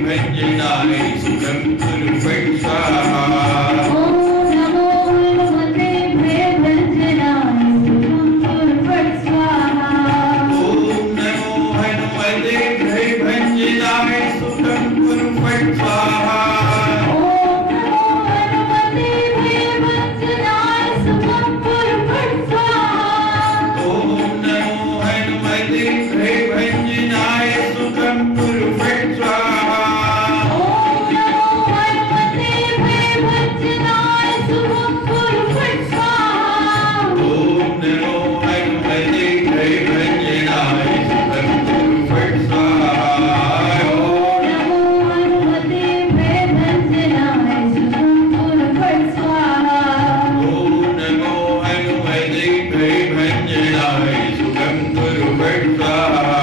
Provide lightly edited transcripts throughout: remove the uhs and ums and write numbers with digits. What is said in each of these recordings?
भंजनाय सुखं कुरु फट् स्वाहा। ओम नमो हनुमते भयभंजनाय सुखं कुरु फट् स्वाहा। ओम नमो हनुमते भयभंजनाय सुखं कुरु फट् स्वाहा। ओम नमो हनुमते भयभंजनाय सुखं कुरु फट् स्वाहा। ओम नमो हनुमते भयभंजनाय सुखं कुरु फट् स्वाहा। ओम नमो हनुमते भयभंजनाय सुखं कुरु फट् स्वाहा। ओम नमो हनुमते भयभंजनाय सुखं कुरु फट् स्वाहा। ओम नमो हनुमते भयभंजनाय सुखं कुरु फट् स्वाहा।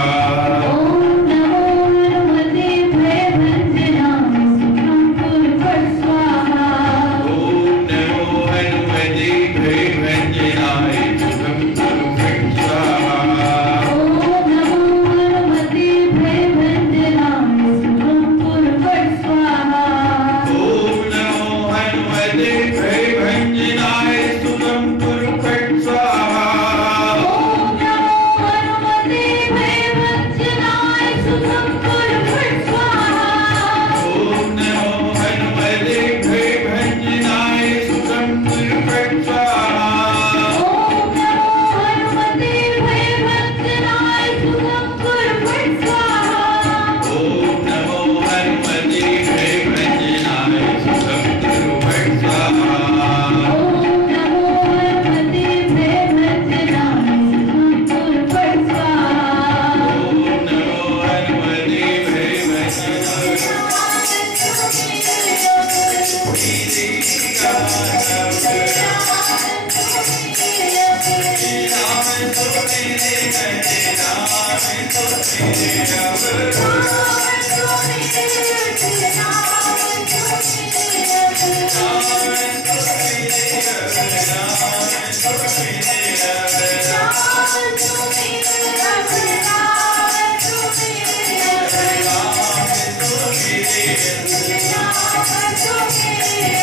ओम नमो हनुमते भयभंजनाय सुखं कुरु फट् स्वाहा। ओम नमो हनुमते भयभंजनाय सुखं कुरु फट् स्वाहा। ओम नमो हनुमते भयभंजनाय सुखं कुरु फट् स्वाहा। ओम नमो हनुमते भयभंजनाय सुखं कुरु फट् स्वाहा। ओम नमो हनुमते भयभंजनाय सुखं कुरु फट् स्वाहा। ओम नमो हनुमते भयभंजनाय सुखं कुरु फट् स्वाहा। ओम नमो हनुमते भयभंजनाय सुखं कुरु फट् स्वाहा। ओम नमो हनुमते भयभंजनाय सुखं कुरु फट् स्वाहा। ओम नमो हनुमते भयभंजनाय सुखं कुरु फट् स्वाहा। ओम नमो हनुमते भयभंजनाय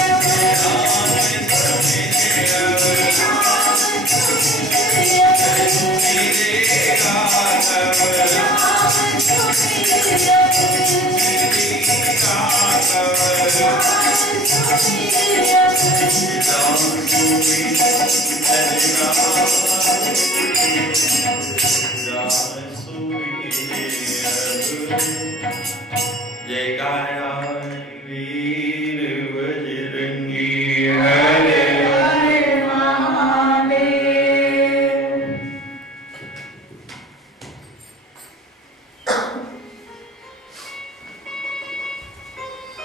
सुखं कुरु फट् स्वाहा। ओम नमो हनुमते जयकारा वीर बजरंगी हरे हर महादेव।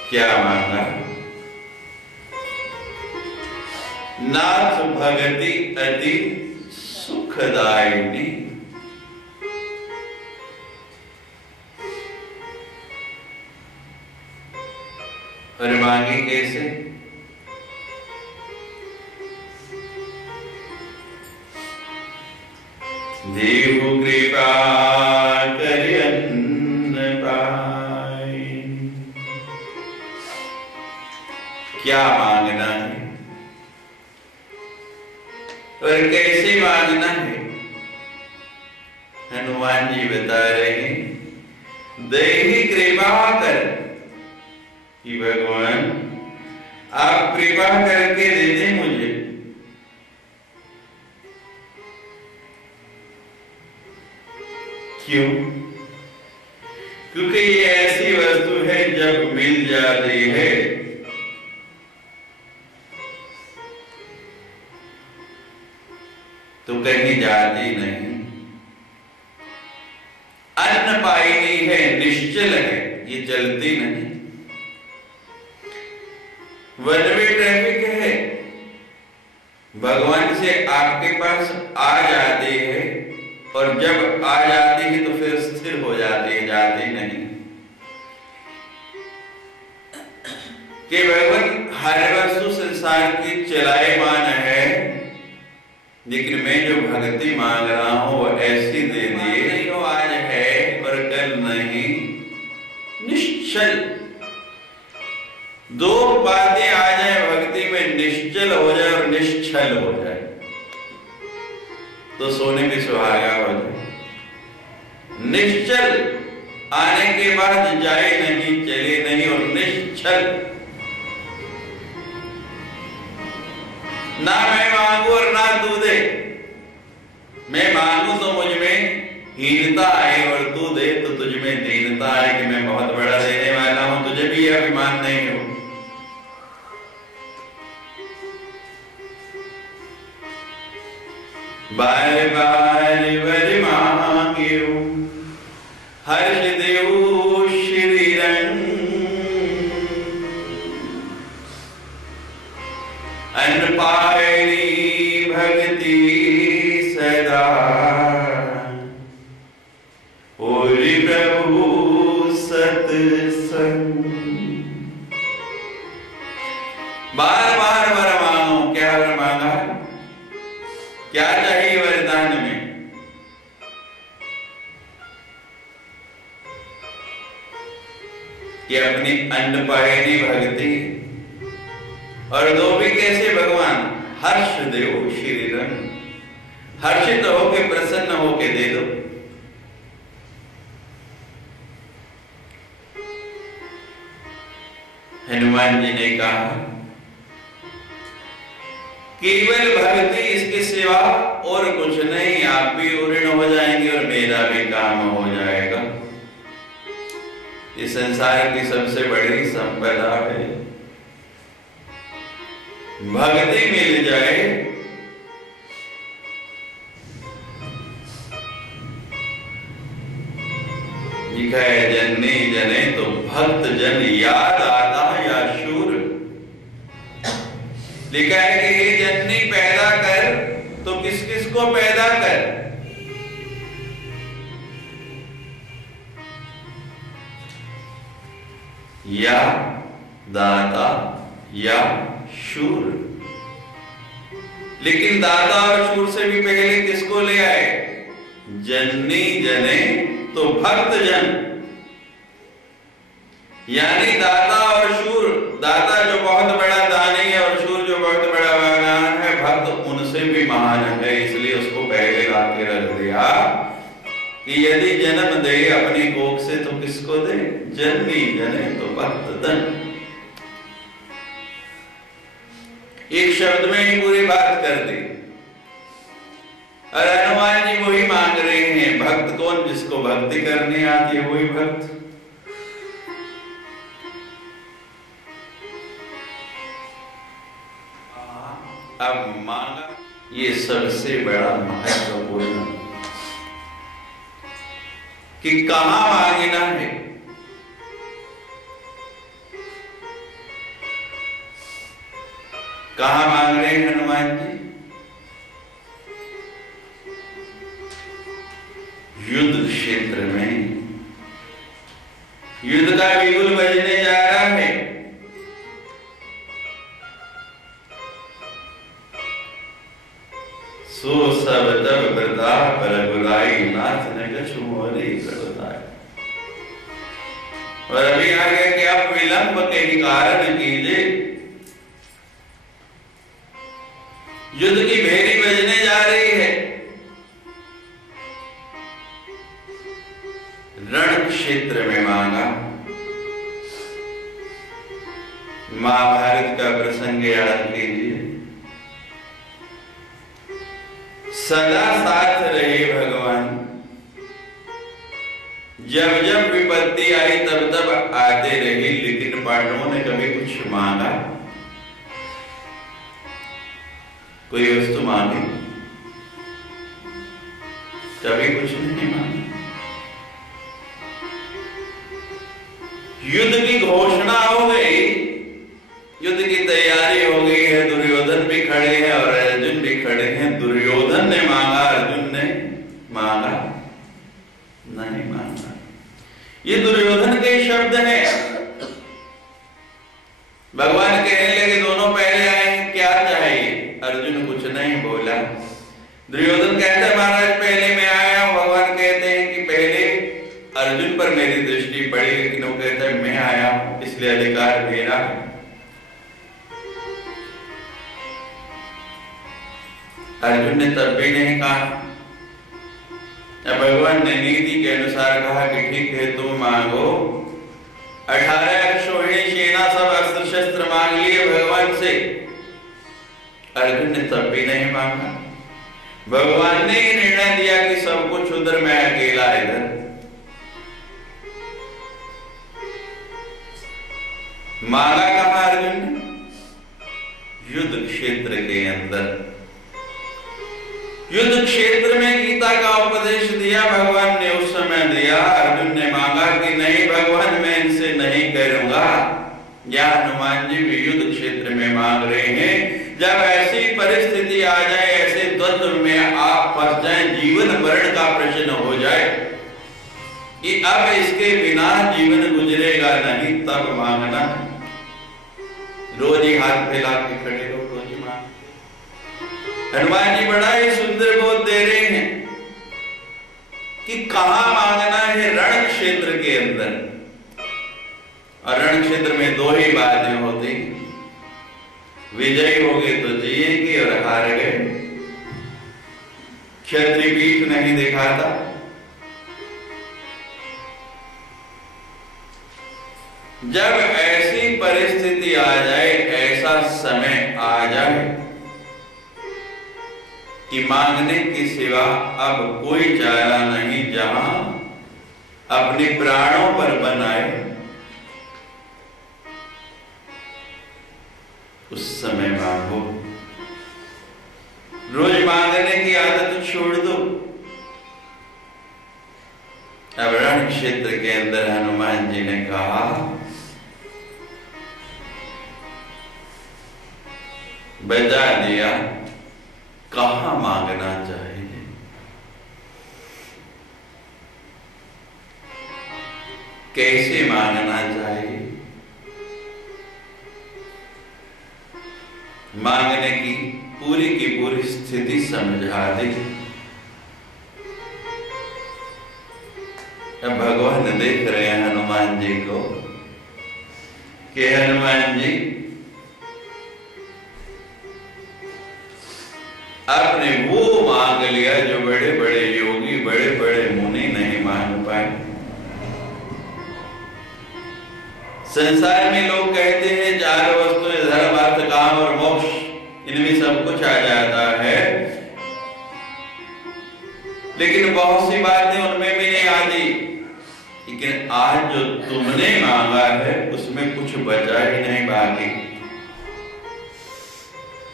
क्या मांगा? नाथ भगति अति सुखदायिनी। और मांगी कैसे? देव कृपा कर अन्न पाए। क्या मांगना है और कैसे मांगना है? हनुमान जी बता रहे हैं, दैवी कृपा कर कि भगवान आप कृपा करके दे दें मुझे। क्यों? क्योंकि ये ऐसी वस्तु है जब मिल जाती है तो कहीं जाती नहीं। अन्न पाइनी है, निश्चल है, ये चलती नहीं। वन वे ट्रैफिक है, भगवान से आपके पास आ जाती है और जब आ जाती है तो फिर स्थिर हो जाती है, जाती नहीं। कि भगवान हर वस्तु संसार की चलायमान है, लेकिन मैं जो भक्ति मांग रहा हूं वो ऐसी दे दिए, नहीं वो आज है और कल नहीं, निश्चल दो बातें आ जाए भक्ति में, निश्चल हो जाए और निश्चल हो जाए, तो सोने पे सुहागा हो जाए। निश्चल आने के बाद जाए नहीं, चले नहीं, और निश्चल ना मैं मांगू और ना तू दे। मैं मांगू तो मुझ में हीनता आए और तू दे तो तुझ में दीनता आए कि मैं बहुत बड़ा देने वाला हूं, तुझे भी यह अभिमान नहीं हो। बार बार वर मांग्यो हर्ष देऊ श्री रंग, अन्न पायनी भक्ति सदा, ओरि प्रभु सत्संग। बार बार वर मांगो। क्या वर मांगा? क्या चाहिए वरदान में? कि अपनी अन्नपायनी भक्ति, और दो भी कैसे भगवान? हर्ष देव श्री रंग, हर्षित होके प्रसन्न होके दे दो। हनुमान जी ने कहा केवल भक्ति, इसके सिवा और कुछ नहीं, आप भी ऋण हो जाएंगे और मेरा भी काम हो जाएगा। इस संसार की सबसे बड़ी संपदा है भक्ति मिल जाए। लिखा है जन्नी जने तो भक्त जन याद आता या शूर। लिखा है कि ये जन्नी पैदा कर तो किस किस को पैदा कर? या दाता या शूर। लेकिन दाता और शूर से भी पहले किसको ले आए? जन्नी जने तो भक्त जन, यानी दाता और शूर। दाता जो बहुत बड़ा दानी है और शूर जो बहुत बड़ा महान है, भक्त उनसे भी महान है। इसलिए उसको पहले लाके रख दिया कि यदि जन्म दे अपनी कोख से तो किसको दे? जन्नी जने तो भक्त धन। एक शब्द में ही पूरी बात कर दी। और हनुमान जी वही मांग रहे हैं। भक्त कौन? जिसको भक्ति करनी आती है वही भक्त। अब मांगा ये सबसे बड़ा महत्वपूर्ण कि कहां मांगना है। कहां मांग रहे हैं हनुमान जी? युद्ध क्षेत्र में। युद्ध का बिगुल बजने जा रहा है। सो सब तब प्रताप रघुराई नाथ ने कछु मोरे करताय। और अभी आगे कि आप विलंब के ही कारण कीजिए। युद्ध की भेरी बजने जा रही है। रण क्षेत्र में मांगा। महाभारत का प्रसंग याद कीजिए। सदा साथ रहे भगवान। जब जब विपत्ति आई तब तब आते रहे। लेकिन पांडवों ने कभी कुछ मांगा? कोई वस्तु मांगी? कभी कुछ नहीं मांगा। युद्ध की घोषणा हो गई, युद्ध की तैयारी हो गई है। दुर्योधन भी खड़े हैं और अर्जुन भी खड़े हैं। दुर्योधन ने मांगा, अर्जुन ने मांगा नहीं मांगा। ये दुर्योधन के शब्द हैं। भगवान कहने लगे दोनों पहले आए, क्या चाहिए? अर्जुन कुछ नहीं बोला। दुर्योधन कहता है महाराज पहले मैं आया हूं। भगवान कहते हैं कि पहले अर्जुन पर मेरी दृष्टि पड़ी, लेकिन वो कहता है मैं आया हूं इसलिए अधिकार मेरा। अर्जुन ने तब भी नहीं कहा। भगवान ने नीति के अनुसार कहा कि ठीक है तुम मांगो। 18 अक्षोहिणी सेना सब अस्त्र शस्त्र मांग लिए भगवान से। अर्जुन ने तब भी नहीं मांगा। भगवान ने निर्णय दिया कि सब कुछ उधर, मैं अकेला इधर। मांगा कहा अर्जुन ने? युद्ध क्षेत्र के अंदर। युद्ध क्षेत्र में गीता का उपदेश दिया भगवान ने, उस समय दिया। अर्जुन ने मांगा कि नहीं भगवान मैं इनसे नहीं करूंगा। या हनुमान जी भी युद्ध क्षेत्र में मांग रहे हैं। जब ऐसी परिस्थिति आ जाए, ऐसे द्वंद्व में आप फंस जाए, जीवन मरण का प्रश्न हो जाए कि अब इसके बिना जीवन गुजरेगा नहीं, तब मांगना। रोज ही हाथ फैला के खड़े रहो, रोज ही मांग। हनुमान जी बड़ा ही सुंदर बोध दे रहे हैं कि कहां मांगना है? रण क्षेत्र के अंदर। और रण क्षेत्र में दो ही बातें होती, विजयी हो गए तो जिएंगे और हार गए क्षत्रिय पीठ नहीं दिखाता। जब ऐसी परिस्थिति आ जाए, ऐसा समय आ जाए कि मांगने की सिवा अब कोई चारा नहीं, जहां अपने प्राणों पर बनाए, उस समय मांगो। रोज मांगने की आदत छोड़ दो। अब रण क्षेत्र के अंदर हनुमान जी ने कहा, बजा दिया, कहां मांगना चाहिए? कैसे मांगना चाहिए? मांगने की पूरी स्थिति समझा दी। अब भगवान देख रहे हैं हनुमान जी को कि हनुमान जी आपने वो मांग लिया जो बड़े बड़े योगी, बड़े बड़े मुनि नहीं मांग पाए। संसार में लोग कहते हैं चार वस्तुएं, धर्म अर्थ काम और मोक्ष, इनमें सब कुछ आ जाता है, लेकिन बहुत सी बातें उनमें भी नहीं आती। लेकिन आज जो तुमने मांगा है उसमें कुछ बचा ही नहीं बाकी।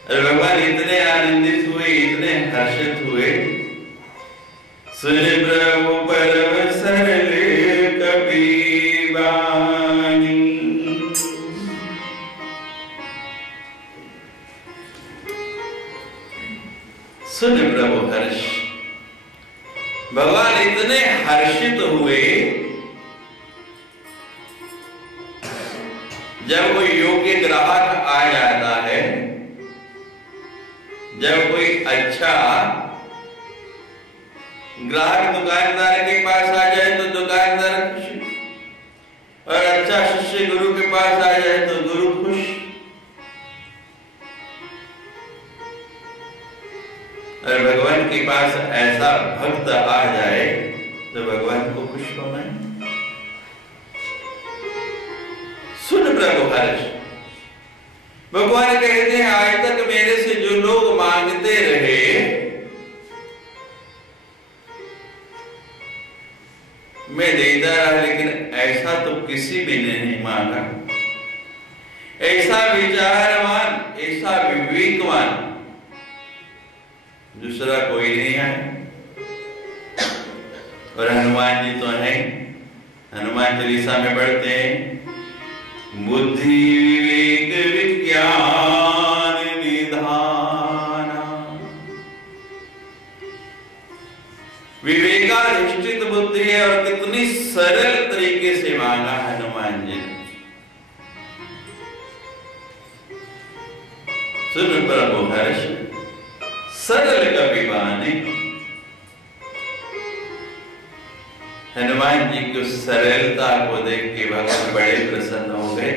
भगवान इतने आनंदित हुए, इतने हर्षित हुए, सुन प्रभु परम सरल कपि वाणी। सुन प्रभु हर्ष। भगवान इतने हर्षित हुए, जब कोई योग्य ग्राहक आ जाता है, जब कोई अच्छा ग्राहक दुकानदार के पास आ जाए तो दुकानदार खुश, और अच्छा शिष्य गुरु के पास आ जाए तो गुरु खुश। और भगवान के पास ऐसा भक्त आ जाए तो भगवान को खुश होना है। सुन प्रभु हर्ष। भगवान कहते हैं आज तक मेरे से जो लोग मांगते रहे, मैं देता रहा, लेकिन ऐसा तो किसी भी ने नहीं मांगा। ऐसा विचारवान, ऐसा विवेकवान दूसरा कोई नहीं है। और हनुमान जी तो हैं। हनुमान चालीसा में पढ़ते हैं, बुद्धि विवेक विज्ञान निधाना। विवेकाधिष्ठित बुद्धि है, और कितनी सरल तरीके से मांगा हनुमान जी ने। सुन प्रभु हर्ष, सरल कपि वाणी। हनुमान जी की उस सरलता को देख के भगवान बड़े प्रसन्न हो गए,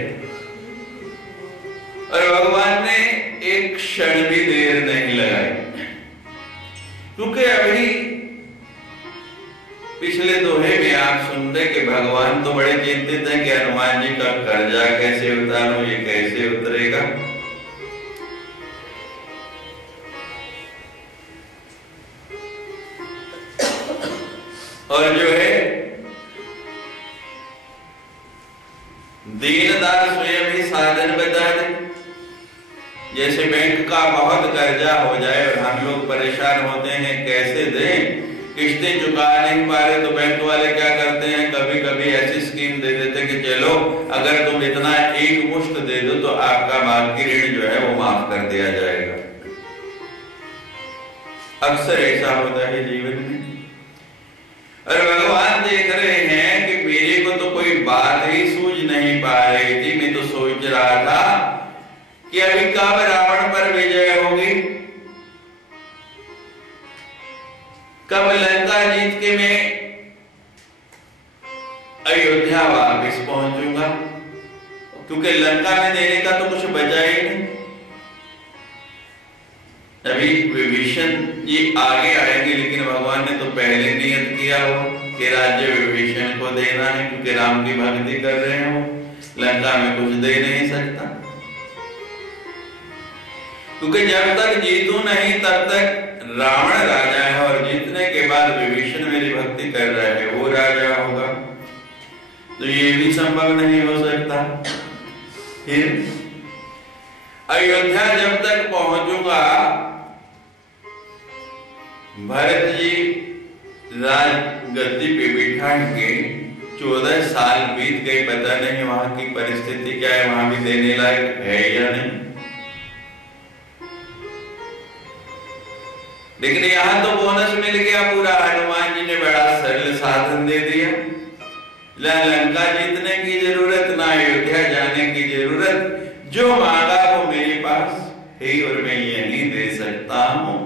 और भगवान ने एक क्षण भी देर नहीं लगाई। क्योंकि अभी पिछले दोहे में आप सुन रहे कि भगवान तो बड़े चिंतित हैं कि हनुमान जी का कर्जा कैसे उतारूं, ये कैसे उतरेगा। और जो है दीनदास स्वयं ही साधन बता दे। जैसे बैंक का बहुत कर्जा हो जाए और हम लोग परेशान होते हैं कैसे दें, किस्तें चुका नहीं पा रहे, तो बैंक वाले क्या करते हैं, कभी कभी ऐसी स्कीम दे देते कि चलो अगर तुम इतना एक मुश्त दे दो तो आपका बाकी ऋण जो है वो माफ कर दिया जाएगा। अक्सर ऐसा होता है जीवन में। और भगवान देख रहे हैं कि मेरे को तो कोई बात ही सूझ नहीं पा रही थी। मैं तो सोच रहा था कि अभी कब रावण पर विजय होगी, कब लंका जीत के मैं अयोध्या वापस पहुंचूंगा, क्योंकि लंका में देने का तो कुछ बचा ही नहीं। अभी विभीषण जी आगे आएंगे, लेकिन भगवान ने तो पहले नियत किया हो कि राज्य विभीषण को देना है, क्योंकि राम की भक्ति कर रहे हो, लंका में कुछ दे नहीं सकता। क्योंकि जब तक जीतू नहीं तब तक रावण राजा है, और जीतने के बाद विभीषण मेरी भक्ति कर रहा है वो राजा होगा, तो ये भी संभव नहीं हो सकता। फिर अयोध्या जब तक पहुंचूंगा, भरत जी राज गद्दी पे बिठाएंगे, 14 साल बीत गए, पता नहीं वहां की परिस्थिति क्या है, वहां भी देने लायक है या नहीं। लेकिन यहां तो बोनस मिल गया पूरा, हनुमान जी ने बड़ा सरल साधन दे दिया। लंका जीतने की जरूरत ना अयोध्या जाने की जरूरत, जो मांगा वो मेरे पास है और मैं यही दे सकता हूं।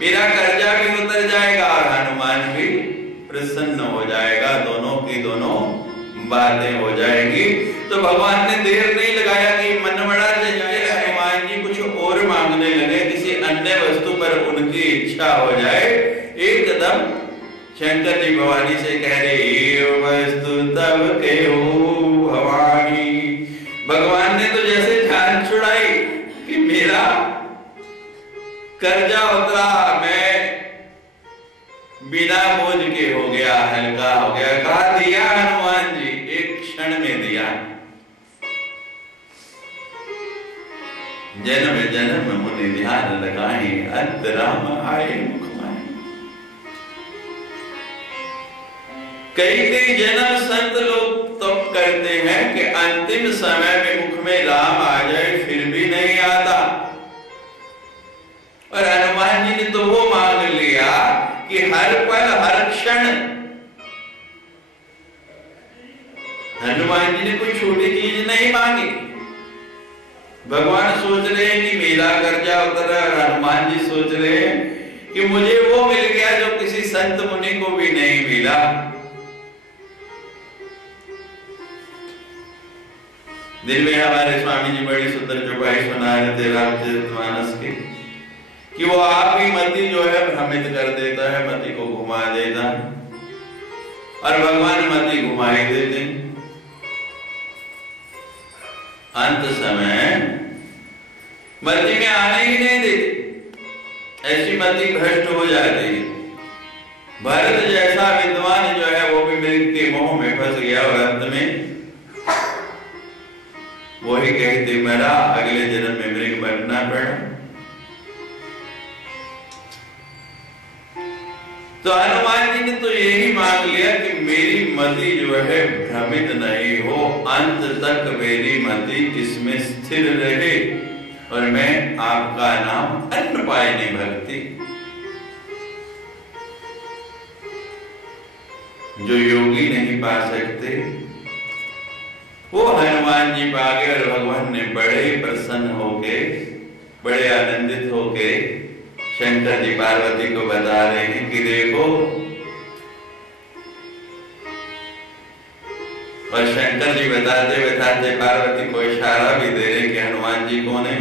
मेरा कर्जा भी उतर जाएगा और हनुमान भी प्रसन्न हो जाएगा, दोनों की दोनों बातें हो जाएंगी। तो भगवान ने देर नहीं लगाया कि मन बड़ा चंचल, हनुमान जी कुछ और मांगने लगे, किसी अन्य वस्तु पर उनकी इच्छा हो जाए। एकदम शंकर जी भवानी से कह रहे, ये वस्तु तब के हो भवानी। भगवान ने तो जैसे जान छुड़ाई कि मेरा कर्जा उतरा, मैं बिना बोझ के हो गया, हल्का हो गया। कहा दिया हनुमान जी, एक क्षण में दिया। जन्म जन्म मुनि ध्यान लगाए, अंत राम आए मुख माए। कई जन्म संत लोग तप करते हैं कि अंतिम समय में मुख में राम आ जाए, फिर भी नहीं आता। और हनुमान जी ने तो वो मांग लिया कि हर पल हर क्षण। हनुमान जी ने कोई छोटी चीज नहीं मांगी। भगवान सोच रहे हैं कि मेरा कर्जा उतर रहा है, हनुमान जी सोच रहे हैं कि मुझे वो मिल गया जो किसी संत मुनि को भी नहीं मिला। दिन में हमारे स्वामी जी बड़ी सुंदर चौपाई सुना रहे थे रामचरितमानस की, कि वो आप ही मति जो है भ्रमित कर देता है, मति को घुमा देता है, और भगवान मति घुमाई देते। अंत समय मति में आने ही नहीं देते, ऐसी मति भ्रष्ट हो जाती है। भरत जैसा विद्वान जो है वो भी मृग के मोह में फंस गया, और अंत में वही कहते मरा, अगले जन्म में मृग बनना पड़ा। तो हनुमान जी ने तो यही मांग लिया कि मेरी मति जो है भ्रमित नहीं हो, अंत तक मेरी मति इसमें स्थिर रहे, और मैं आपका नाम अन्न पायनी भक्ति, जो योगी नहीं पा सकते, वो हनुमान जी पा गए। और भगवान ने बड़े प्रसन्न होके, बड़े आनंदित होके शंकर जी पार्वती को बता रहे हैं कि देखो, और शंकर जी बताते बताते पार्वती को इशारा भी दे रहे कि हनुमान जी कौन है,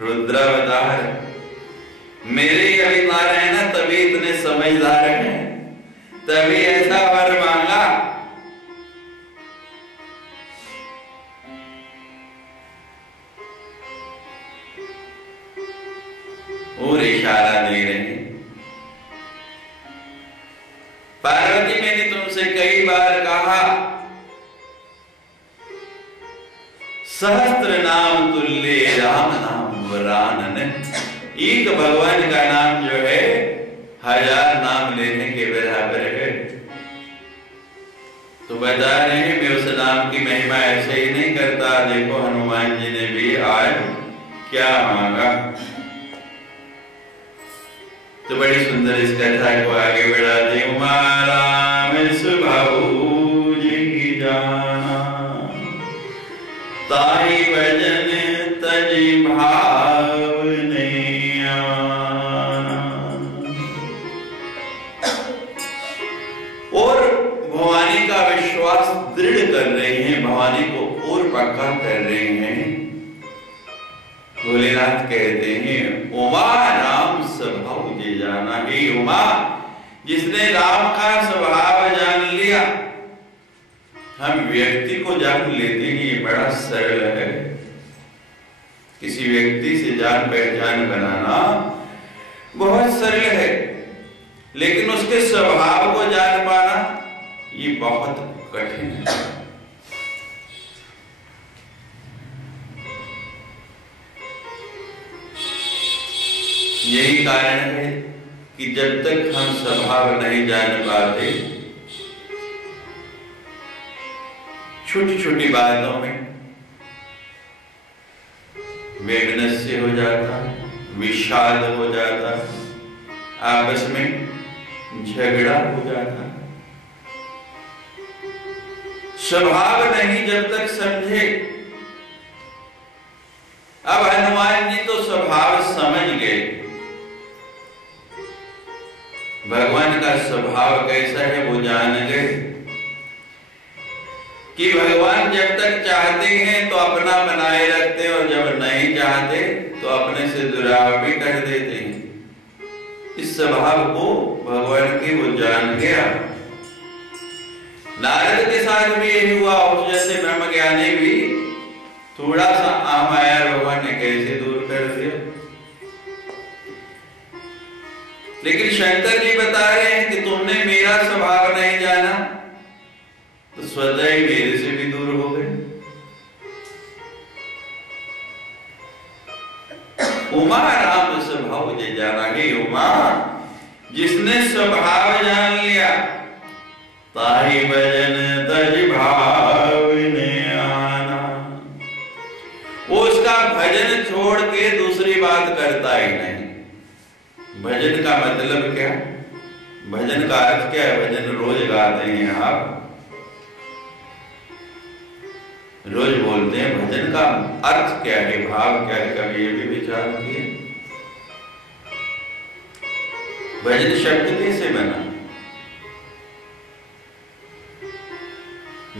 रुद्रावतार। मेरे ही अवतार है ना, तभी इतने समझदार हैं, तभी ऐसा वर मांगा। और इशारा दे रहे हैं, पार्वती मैंने तुमसे कई बार कहा, सहस्त्र नाम तुल्य राम नाम वरानन। एक भगवान का नाम जो है 1000 नाम लेने के बराबर है। तो बता रहे हैं मैं उस नाम की महिमा ऐसे ही नहीं करता। देखो हनुमान जी ने भी आज क्या मांगा। तो बड़ी सुंदर इस कथा को आगे बढ़ाते। उमा राम सुभाऊ जी जाना, ताई भजन तजी भाव ने आना। और भवानी का विश्वास दृढ़ कर रहे हैं, भवानी को और पक्का कर रहे हैं। भोलेनाथ कहते हैं उमा राम स्वभाव जी जाना। हे उमा, जिसने राम का स्वभाव जान लिया, हम व्यक्ति को जान लेते हैं, ये बड़ा सरल है। किसी व्यक्ति से जान पहचान बनाना बहुत सरल है, लेकिन उसके स्वभाव को जान पाना ये बहुत कठिन है। यही कारण है कि जब तक हम स्वभाव नहीं जान पाते, छोटी छोटी बातों में वैमनस्य हो जाता, विषाद हो जाता, आपस में झगड़ा हो जाता। स्वभाव नहीं जब तक समझे। अब हनुमान जी तो स्वभाव समझ गए, भगवान का स्वभाव कैसा है वो जान गए कि भगवान जब तक चाहते हैं तो अपना बनाए रखते, और जब नहीं चाहते तो अपने से दुराव भी कर देते हैं। इस स्वभाव को भगवान के वो जान गया। नारद के साथ भी यही हुआ। उस जैसे ब्रह्म ज्ञानी भी थोड़ा सा आम आया, भगवान ने कैसे दूर कर दिया। लेकिन शंकर जी बता रहे हैं कि तुमने मेरा स्वभाव नहीं जाना तो स्वतः ही मेरे से भी दूर हो गए। उमा राम स्वभाव जे जाना। हे उमा, जिसने स्वभाव जान लिया, ताहि भजन तज भाव ने आना। वो उसका भजन छोड़ के दूसरी बात करता ही नहीं। भजन का मतलब क्या? भजन का अर्थ क्या है? भजन रोज गाते हैं आप, रोज बोलते हैं। भजन का अर्थ क्या है, भाव क्या है? कभी ये भी विचार किए भजन शब्द कैसे बना?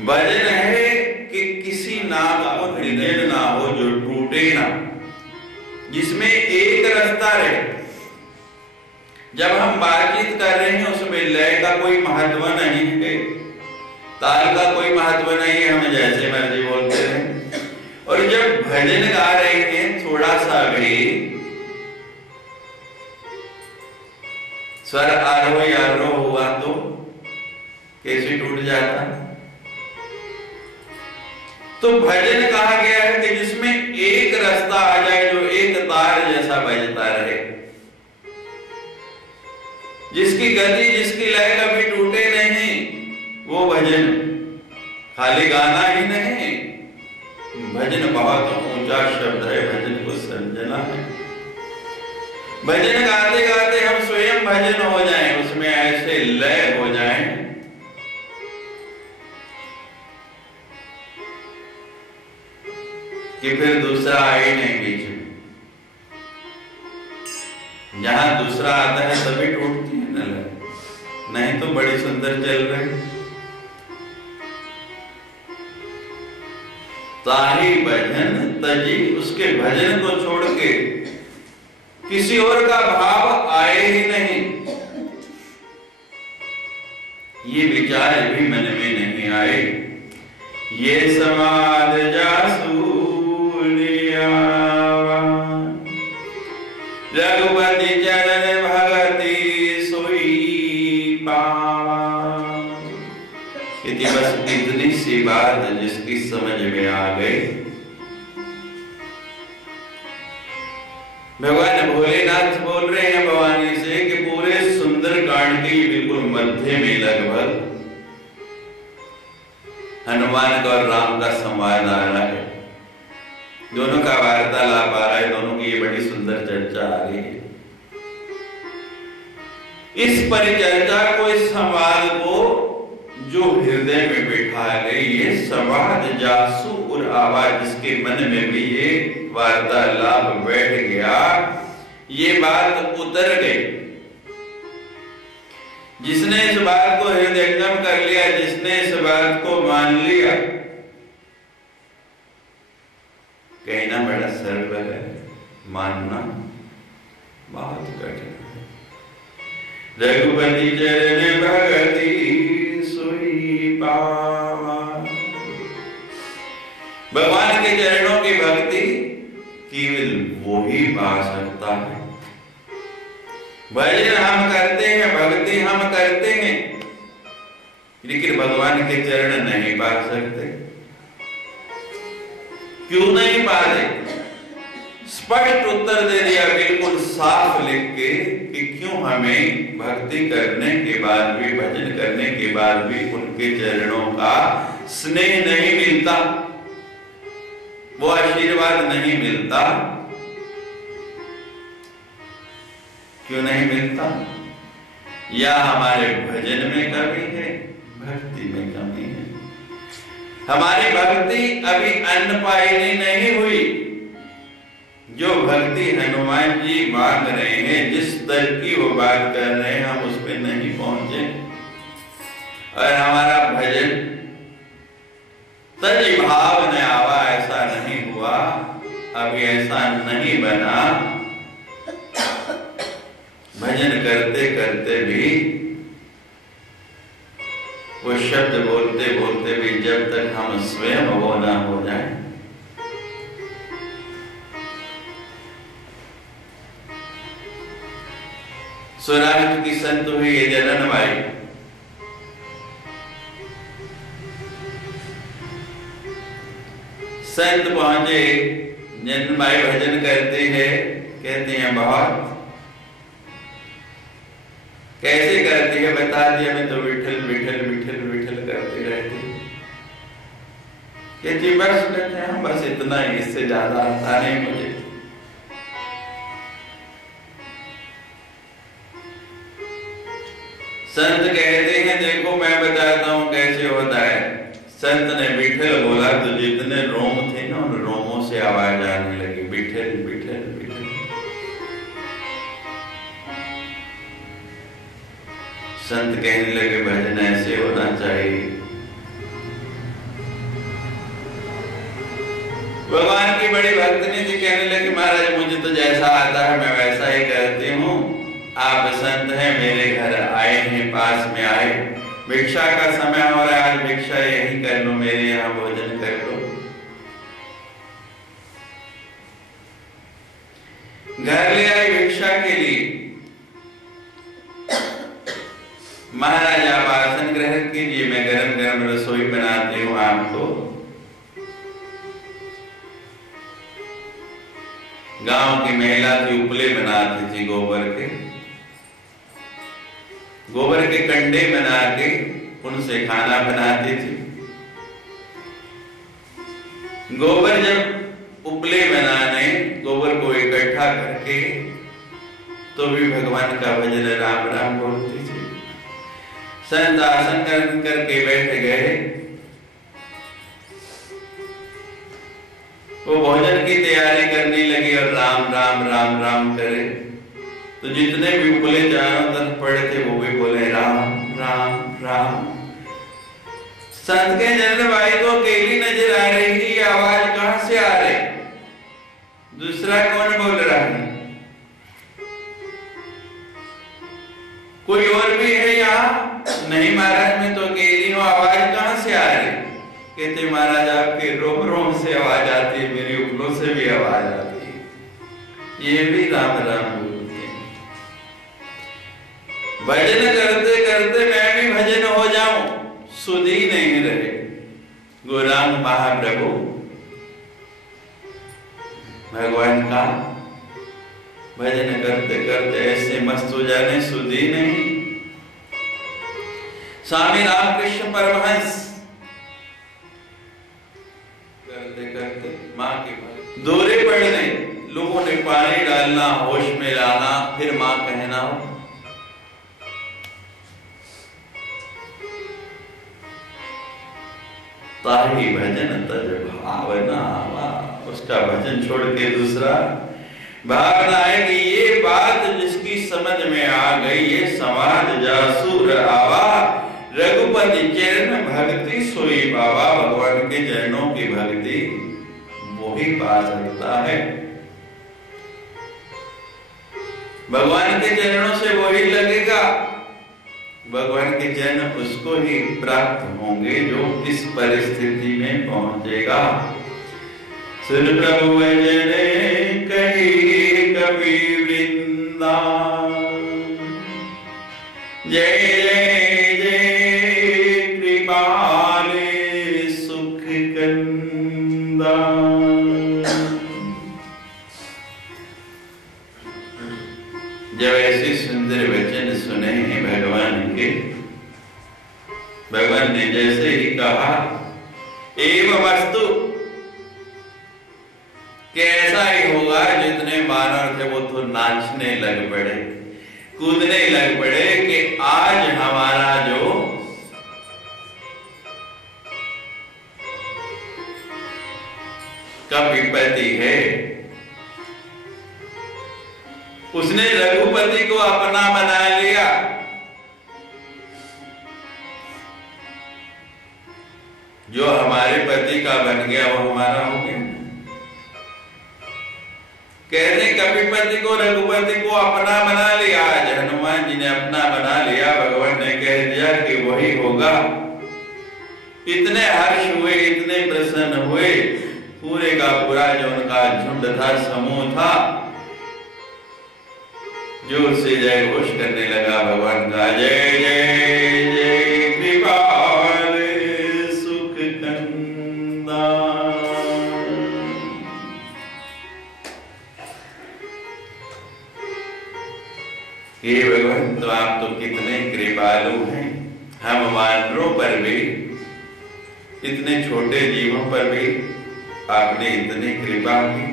भजन है कि किसी नाम को हृदय ना हो जो टूटे ना, जिसमें एक रास्ता रहे। जब हम बातचीत कर रहे हैं उसमें लय का कोई महत्व नहीं है, ताल का कोई महत्व नहीं है, हम जैसे मर्जी बोलते हैं। और जब भजन गा रहे हैं थोड़ा सा भी स्वर आरोह या अवरोह हुआ तो कैसे टूट जाता। तो भजन कहा गया है कि जिसमें एक रास्ता आ जाए, जो एक तार जैसा बजता रहे, जिसकी गति जिसकी लय कभी टूटे नहीं, वो भजन। खाली गाना ही नहीं, भजन बहुत ऊंचा शब्द है, भजन को समझना है। भजन गाते गाते हम स्वयं भजन हो जाएं, उसमें ऐसे लय हो जाएं कि फिर दूसरा आए नहीं बीच में। जहां दूसरा आता है तभी टूटती है न लय, नहीं तो बड़ी सुंदर चल रही। ताही भजन तजी, उसके भजन को छोड़ के किसी और का भाव आए ही नहीं, ये विचार भी मन में नहीं आए। ये समाद जासू रघुपति चरण भगति सोई पावा। यदि बस इतनी सी बात जिसकी समझ में आ गई, भगवान भोलेनाथ बोल रहे हैं भवानी से कि पूरे सुंदर कांड के बिल्कुल मध्य में लगभग हनुमान का और राम का संवाद आ रहा है, दोनों का वार्तालाप आ रहा है, दोनों की ये बड़ी सुंदर चर्चा आ रही है। इस परिचर्चा को, इस संवाद को जो हृदय में बैठा गई, ये संवाद जासू और आवाज जिसके मन में भी ये वार्तालाप बैठ गया, ये बात उतर गई। जिसने इस बात को हृदयंगम कर लिया, जिसने इस बात को मान लिया, कहना बड़ा सरल है, मानना बहुत कठिन है। रघुपति चरण भगति सोई पावा। भगवान के चरणों की भक्ति केवल वो ही पा सकता है। भजन हम करते हैं, भक्ति हम करते हैं, लेकिन भगवान के चरण नहीं पा सकते। क्यों नहीं पाते? स्पष्ट उत्तर दे दिया, बिल्कुल साफ लिख के, कि क्यों हमें भक्ति करने के बाद भी, भजन करने के बाद भी उनके चरणों का स्नेह नहीं मिलता, वो आशीर्वाद नहीं मिलता। क्यों नहीं मिलता? या हमारे भजन में कमी है, भक्ति में कमी है। हमारी भक्ति अभी अन्नपायनी नहीं हुई। जो भक्ति हनुमान जी मांग रहे हैं, जिस स्तर की वो बात कर रहे हैं, हम उस पर नहीं पहुंचे, और हमारा भजन तज भाव ने आवा, ऐसा नहीं हुआ, अभी ऐसा नहीं बना। भजन करते करते भी, वो शब्द बोलते बोलते भी, जब तक हम स्वयं वो ना हो जाए, स्वराष्ट्र की संत हुई है जननबाई। संत पहुंचे, जननबाई भजन करते हैं, कहते हैं बहुत। कैसे करती है बता दिया, मैं तो विठल विठल विठल विठल करती रहती। कहती बस कहते हैं बस इतना ही, इससे ज्यादा आता नहीं मुझे। संत कहते हैं देखो मैं बताता हूं कैसे होता है। संत ने विठल बोला तो जितने रोम थे ना, उन रोमों से आवाज आने लगी, विठल विठल विठल। संत कहने लगे भजन ऐसे होना चाहिए। भगवान की बड़ी भक्तनी थी, कहने लगे महाराज मुझे तो जैसा आता है मैं वैसा ही करती हूँ। आप संत हैं, मेरे घर आए हैं, पास में आए, भिक्षा का समय हो रहा है, आज भिक्षा यही कर लो, मेरे यहाँ भोजन कर लो। घर ले आई भिक्षा के लिए। महाराज आप आसन ग्रहण कीजिए, मैं गरम गरम रसोई बनाती हूँ आपको। गांव की महिला थी, उपले बनाती थी गोबर के, गोबर के कंडे बना के उनसे खाना बनाती थी। गोबर जब उपले बनाने, गोबर को इकट्ठा करके तो भी भगवान का भजन राम राम बोलती थी। संत आसन करके बैठ गए, वो भोजन की तैयारी करने लगी और राम राम राम राम करे। तो जितने भी उपले चारों तरफ पड़े थे वो भी बोले राम राम राम। संत के जननबाई को अकेली नजर आ रही है, आवाज कहां से आ रही, दूसरा कौन बोल रहा है? कोई और भी है यहाँ? नहीं महाराज, मैं तो अकेली हूँ। आवाज कहाँ से आ रही? कहते महाराज आपके रोम रोम से आवाज आती है, मेरी उंगलों से भी आवाज आती है। ये भी राम राम बोलते हैं। भजन करते करते मैं भी भजन हो जाऊं, सुधी नहीं रहे। गौरांग महाप्रभु भगवान का भजन करते करते ऐसे मस्त हो जाने, सुधी नहीं। स्वामी रामकृष्ण परमहंस करते करते माँ के दौरे पड़ने, लोगों ने पानी डालना, होश में लाना, फिर माँ कहना, ताही भजन तज भावना। उसका भजन छोड़ के दूसरा भावना है कि ये बात जिसकी समझ में आ गई, ये समाज जासूर आवा, रघुपति चरण भक्ति सोई बाबा। भगवान के चरणों की भक्ति वो ही पा सकता है। भगवान के चरणों से वही लगेगा, भगवान के चरण उसको ही प्राप्त होंगे जो इस परिस्थिति में पहुंचेगा। सुन प्रभु भजन कही कवि वृंदा, जय जय जय कृपाल सुख कंदा। जब ऐसे सुंदर वचन सुने हैं भगवान के, भगवान ने जैसे ही कहा एवं वस्तु, कि ऐसा ही होगा, जितने मानव थे वो तो नाचने लग पड़े, कूदने लग पड़े कि आज हमारा जो कपिपति है उसने रघुपति को अपना बना लिया। जो हमारे पति का बन गया वो हमारा हो गया। कहते कपिपति को रघुपति को अपना बना लिया। आज हनुमान जी ने अपना बना लिया, भगवान ने कह दिया कि वही होगा। इतने हर्ष हुए, इतने प्रसन्न हुए, पूरे का पूरा जो उनका झुंड था, समूह था, जोर से जय घोष करने लगा भगवान का। जय जय जय कृपाल सुख कंदा। हे भगवान, तो आप तो कितने कृपालु हैं। हम वानरों पर भी, इतने छोटे जीवों पर भी आपने इतनी कृपा की,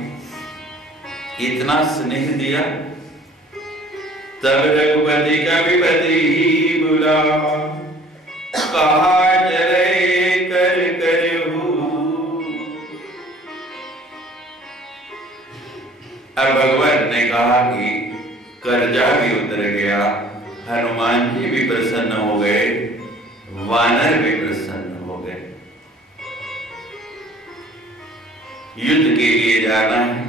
इतना स्नेह दिया। तब रघुपति कपिपति बुला, कहा चले कर करहु। अब भगवान ने कहा कि कर्जा भी उतर गया, हनुमान जी भी प्रसन्न हो गए, वानर भी प्रसन्न हो गए। युद्ध के लिए जाना है,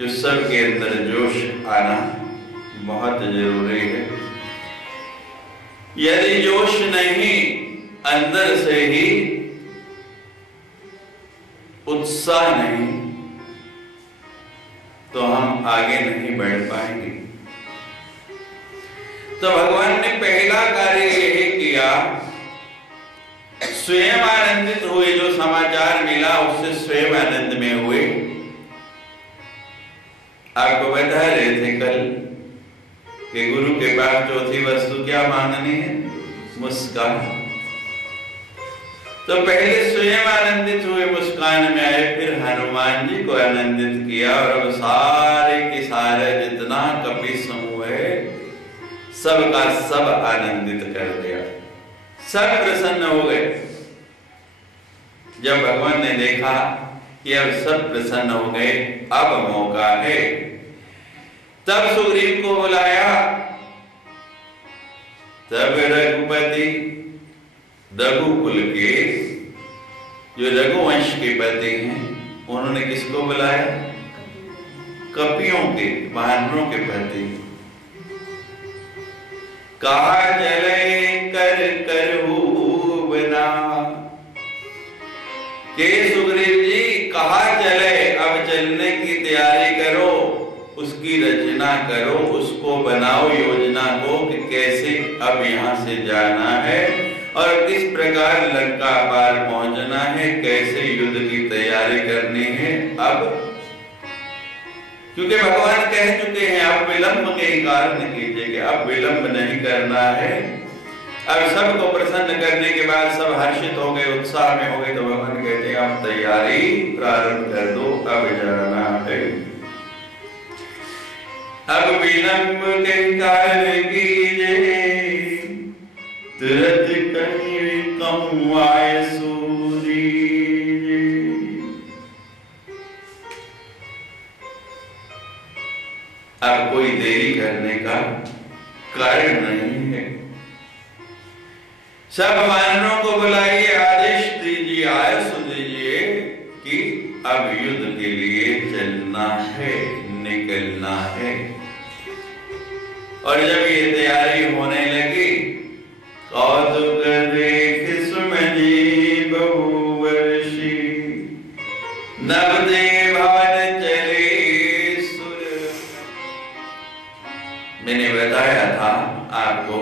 जो सबके अंदर जोश आना बहुत जरूरी है। यदि जोश नहीं, अंदर से ही उत्साह नहीं, तो हम आगे नहीं बढ़ पाएंगे। तो भगवान ने पहला कार्य यही किया, स्वयं आनंदित हुए। जो समाचार मिला उससे स्वयं आनंद में हुए। आपको बता रहे थे कल कि गुरु के पास चौथी वस्तु क्या मांगनी है? मुस्कान। तो पहले स्वयं आनंदित हुए, मुस्कान में आए, फिर हनुमान जी को आनंदित किया, और अब सारे के सारे जितना कपि समूह है सबका सब आनंदित कर दिया, सब प्रसन्न हो गए। जब भगवान ने देखा कि अब सब प्रसन्न हो गए, अब मौका है, तब सुग्रीव को बुलाया। तब रघुपति, रघुकुल के जो रघुवंश के पति हैं, उन्होंने किसको बुलाया? कपियों के, वानरों के पति। कहा चले कर करहु बना। के सुग्रीव जी कहा चले, अब चलने की तैयारी करो, उसकी रचना करो, उसको बनाओ योजना को कि कैसे अब यहाँ से जाना है और किस प्रकार लंका पार पहुंचना है, कैसे युद्ध की तैयारी करनी है। अब क्योंकि भगवान कह चुके हैं अब विलंब के कारण कीजिए कि अब विलंब नहीं करना है। अब सबको प्रसन्न करने के बाद सब हर्षित हो गए, उत्साह में हो गए, तो भगवान कहते हैं अब तैयारी प्रारंभ कर दो, अब जाना है। अब विलंब के कारण कीजिए, तुरंत कहीं कहूँ आए सूरी। अब कोई देरी करने का कारण नहीं है। सब वानरों को बुलाइए, आदेश दीजिए, आदेश दीजिए कि अब युद्ध के लिए चलना है, निकलना है। और जब ये तैयारी होने लगी, कौतुक देख सुमनी बहुवर्षी, नवदे भवन चले सुर। मैंने बताया था आपको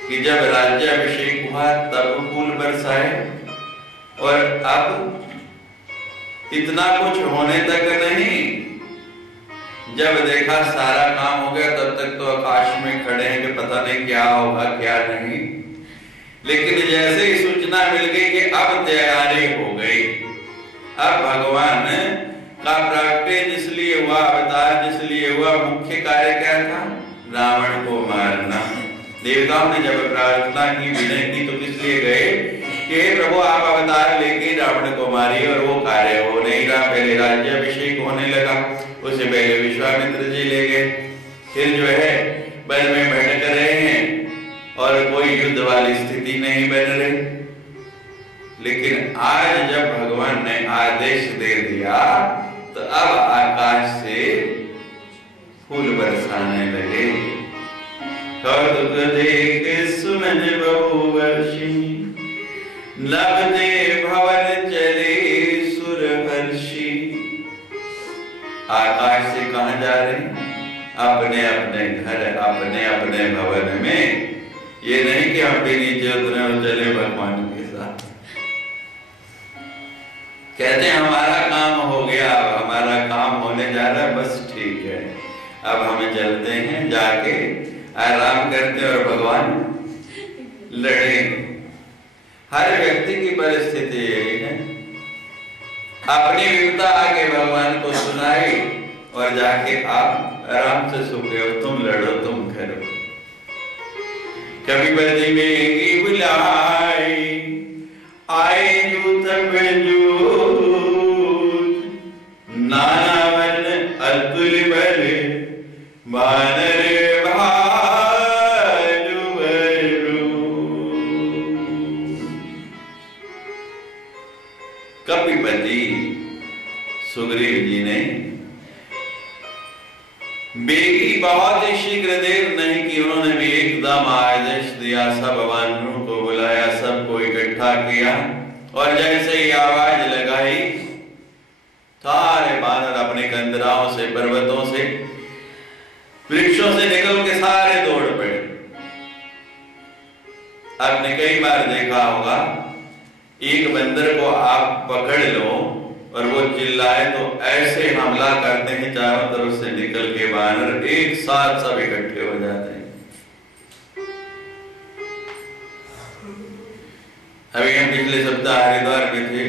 कि जब राज्याभिषेक हुआ तब फूल बरसाए, और अब इतना कुछ होने तक नहीं, जब देखा सारा काम हो गया तब तक तो आकाश में खड़े हैं कि पता नहीं क्या होगा क्या नहीं। लेकिन जैसे ही सूचना मिल गई कि अब तैयारी हो गई, अब भगवान का प्राकट्य जिसलिए हुआ, अवतार जिसलिए हुआ, मुख्य कार्य क्या था? रावण को मारना। देवताओं ने जब प्रार्थना की, विनय की, तो किस लिए गए कि प्रभु आप अवतार लेके रावण को मारिए, और वो कार्य हो नहीं रहा। पहले राज्याभिषेक होने लगा, उससे पहले विश्वामित्र जी ले गए, फिर जो है वन में भटक रहे हैं और कोई युद्ध वाली स्थिति नहीं बन रही। लेकिन आज जब भगवान ने आदेश दे दिया तो अब आकाश से फूल बरसाने लगे। कौतुक देख सुमन बहुवर्षी, नवदे भवन चले सुरहर्षि। आकाश से कहां जा रहे हैं? अपने अपने घर, अपने अपने भवन में। ये नहीं कि हम भी नीचे उतरे और चले भगवान के साथ। कहते हैं हमारा काम हो गया, अब हमारा काम होने जा रहा है, बस ठीक है, अब हमें चलते हैं, जाके आराम करते और भगवान लड़ेंगे। हर व्यक्ति की परिस्थिति यही है, अपनी विपदा आगे भगवान को सुनाई और जाके आप आराम से सुखे हो, तुम लड़ो, तुम करो। कभी बदी में बुलाई आए जूत नाना वन अतुल बल बानर कपिपति सुग्रीव जी ने बेगी बहुत ही शीघ्र देर नहीं की, उन्होंने भी एकदम आदेश दिया, सब वानरों को बुलाया, सबको इकट्ठा किया और जैसे ही आवाज लगाई सारे वानर अपने कंदराओं से, पर्वतों से, वृक्षों से निकल के सारे दौड़ पड़े। आपने कई बार देखा होगा, एक बंदर को आप पकड़ लो और वो चिल्लाए तो ऐसे हमला करते हैं, चारों तरफ से निकल के वानर एक साथ सब इकट्ठे हो जाते हैं। अभी हम पिछले सप्ताह हरिद्वार में थे,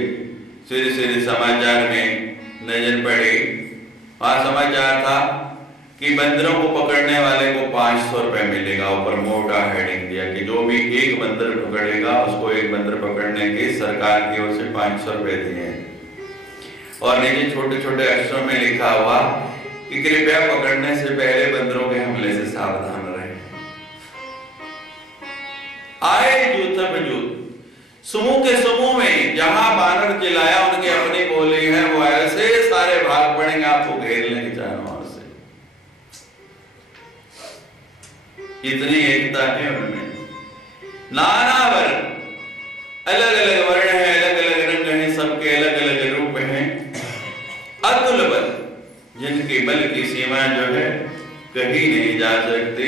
सिरे समाचार में नजर पड़ी, वहां समाचार था कि बंदरों को पकड़ने वाले को 500 रुपए मिलेगा। ऊपर मोटा हेडिंग दिया कि जो भी एक बंदर पकड़ेगा उसको एक बंदर पकड़ने के सरकार की ओर से 500 रुपए दिए। और नीचे छोटे छोटे अक्षरों में लिखा हुआ कि कृपया पकड़ने से पहले बंदरों के हमले से सावधान रहे। आए जूत जूत, समूह के समूह में जहां वानर चिल्लाया, उनके अपनी बोली है, वो ऐसे सारे भाग पड़ेंगे, आपको घेर लेंगे चारों ओर से। इतनी एकता है उनमें। नाना वर्ण, अलग अलग वर्ण है, अलग अलग रंग है, सबके अलग अलग रूप हैं। अतुल बल, जिनके बल की सीमा जो है कहीं नहीं जा सकती।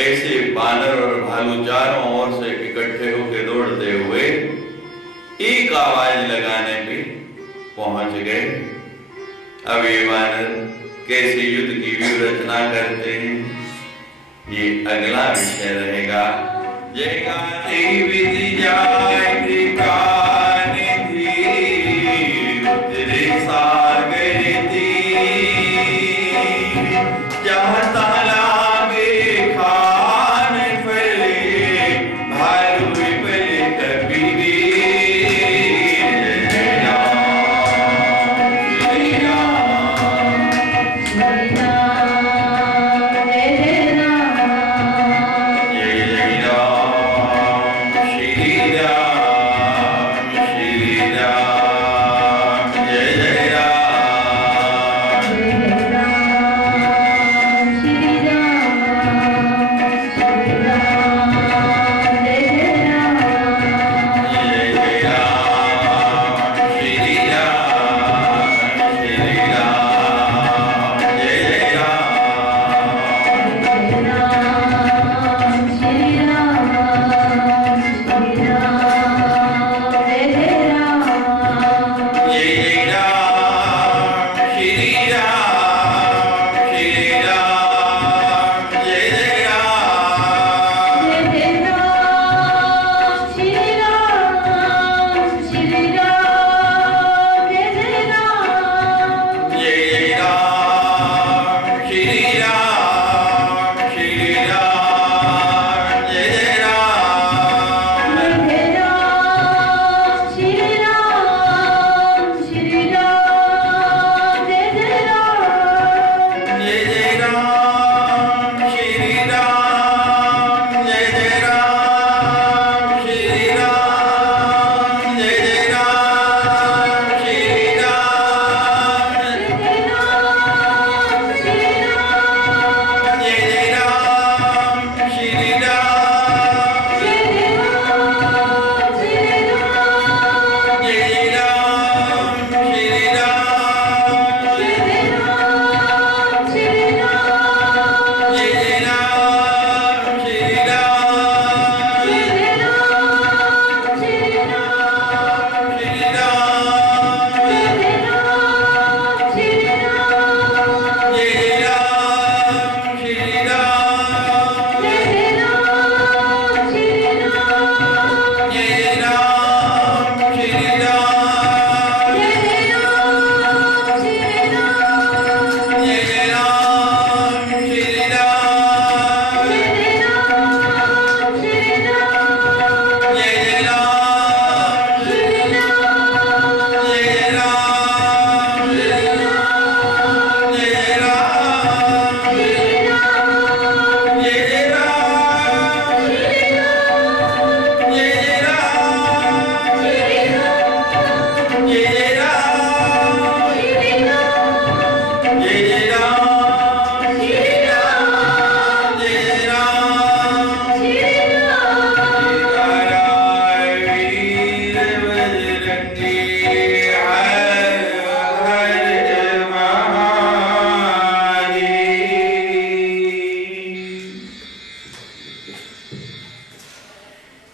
ऐसे बानर और भालू चारों ओर से इकट्ठे होकर दौड़ते हुए एक आवाज लगाने पे पहुंच गए। अब ये बानर कैसे युद्ध की व्यूह रचना करते हैं, ये अगला विषय रहेगा। जय गाने विधि जाय कृपा निधि, उतरे सागर तीर, जहाँ तालाबे खान फले, भालू विपल कबीर। जय राम जय Ram Jai Ram, Jai Ram. जय जय राम श्री राम श्री राम जय जय Ram Shri Ram, Shri Ram, Jai Ram. जय जय राम श्री राम श्री राम जय जय Ram Shri Ram, Shri Ram, Jai Ram. जय जय राम श्री राम श्री राम जय जय राम जय जय राम श्री राम श्री राम जय जय राम जय जय राम श्री राम जय जय राम श्री राम जय जय राम श्री राम जय जय राम श्री राम जय जय राम श्री राम जय जय राम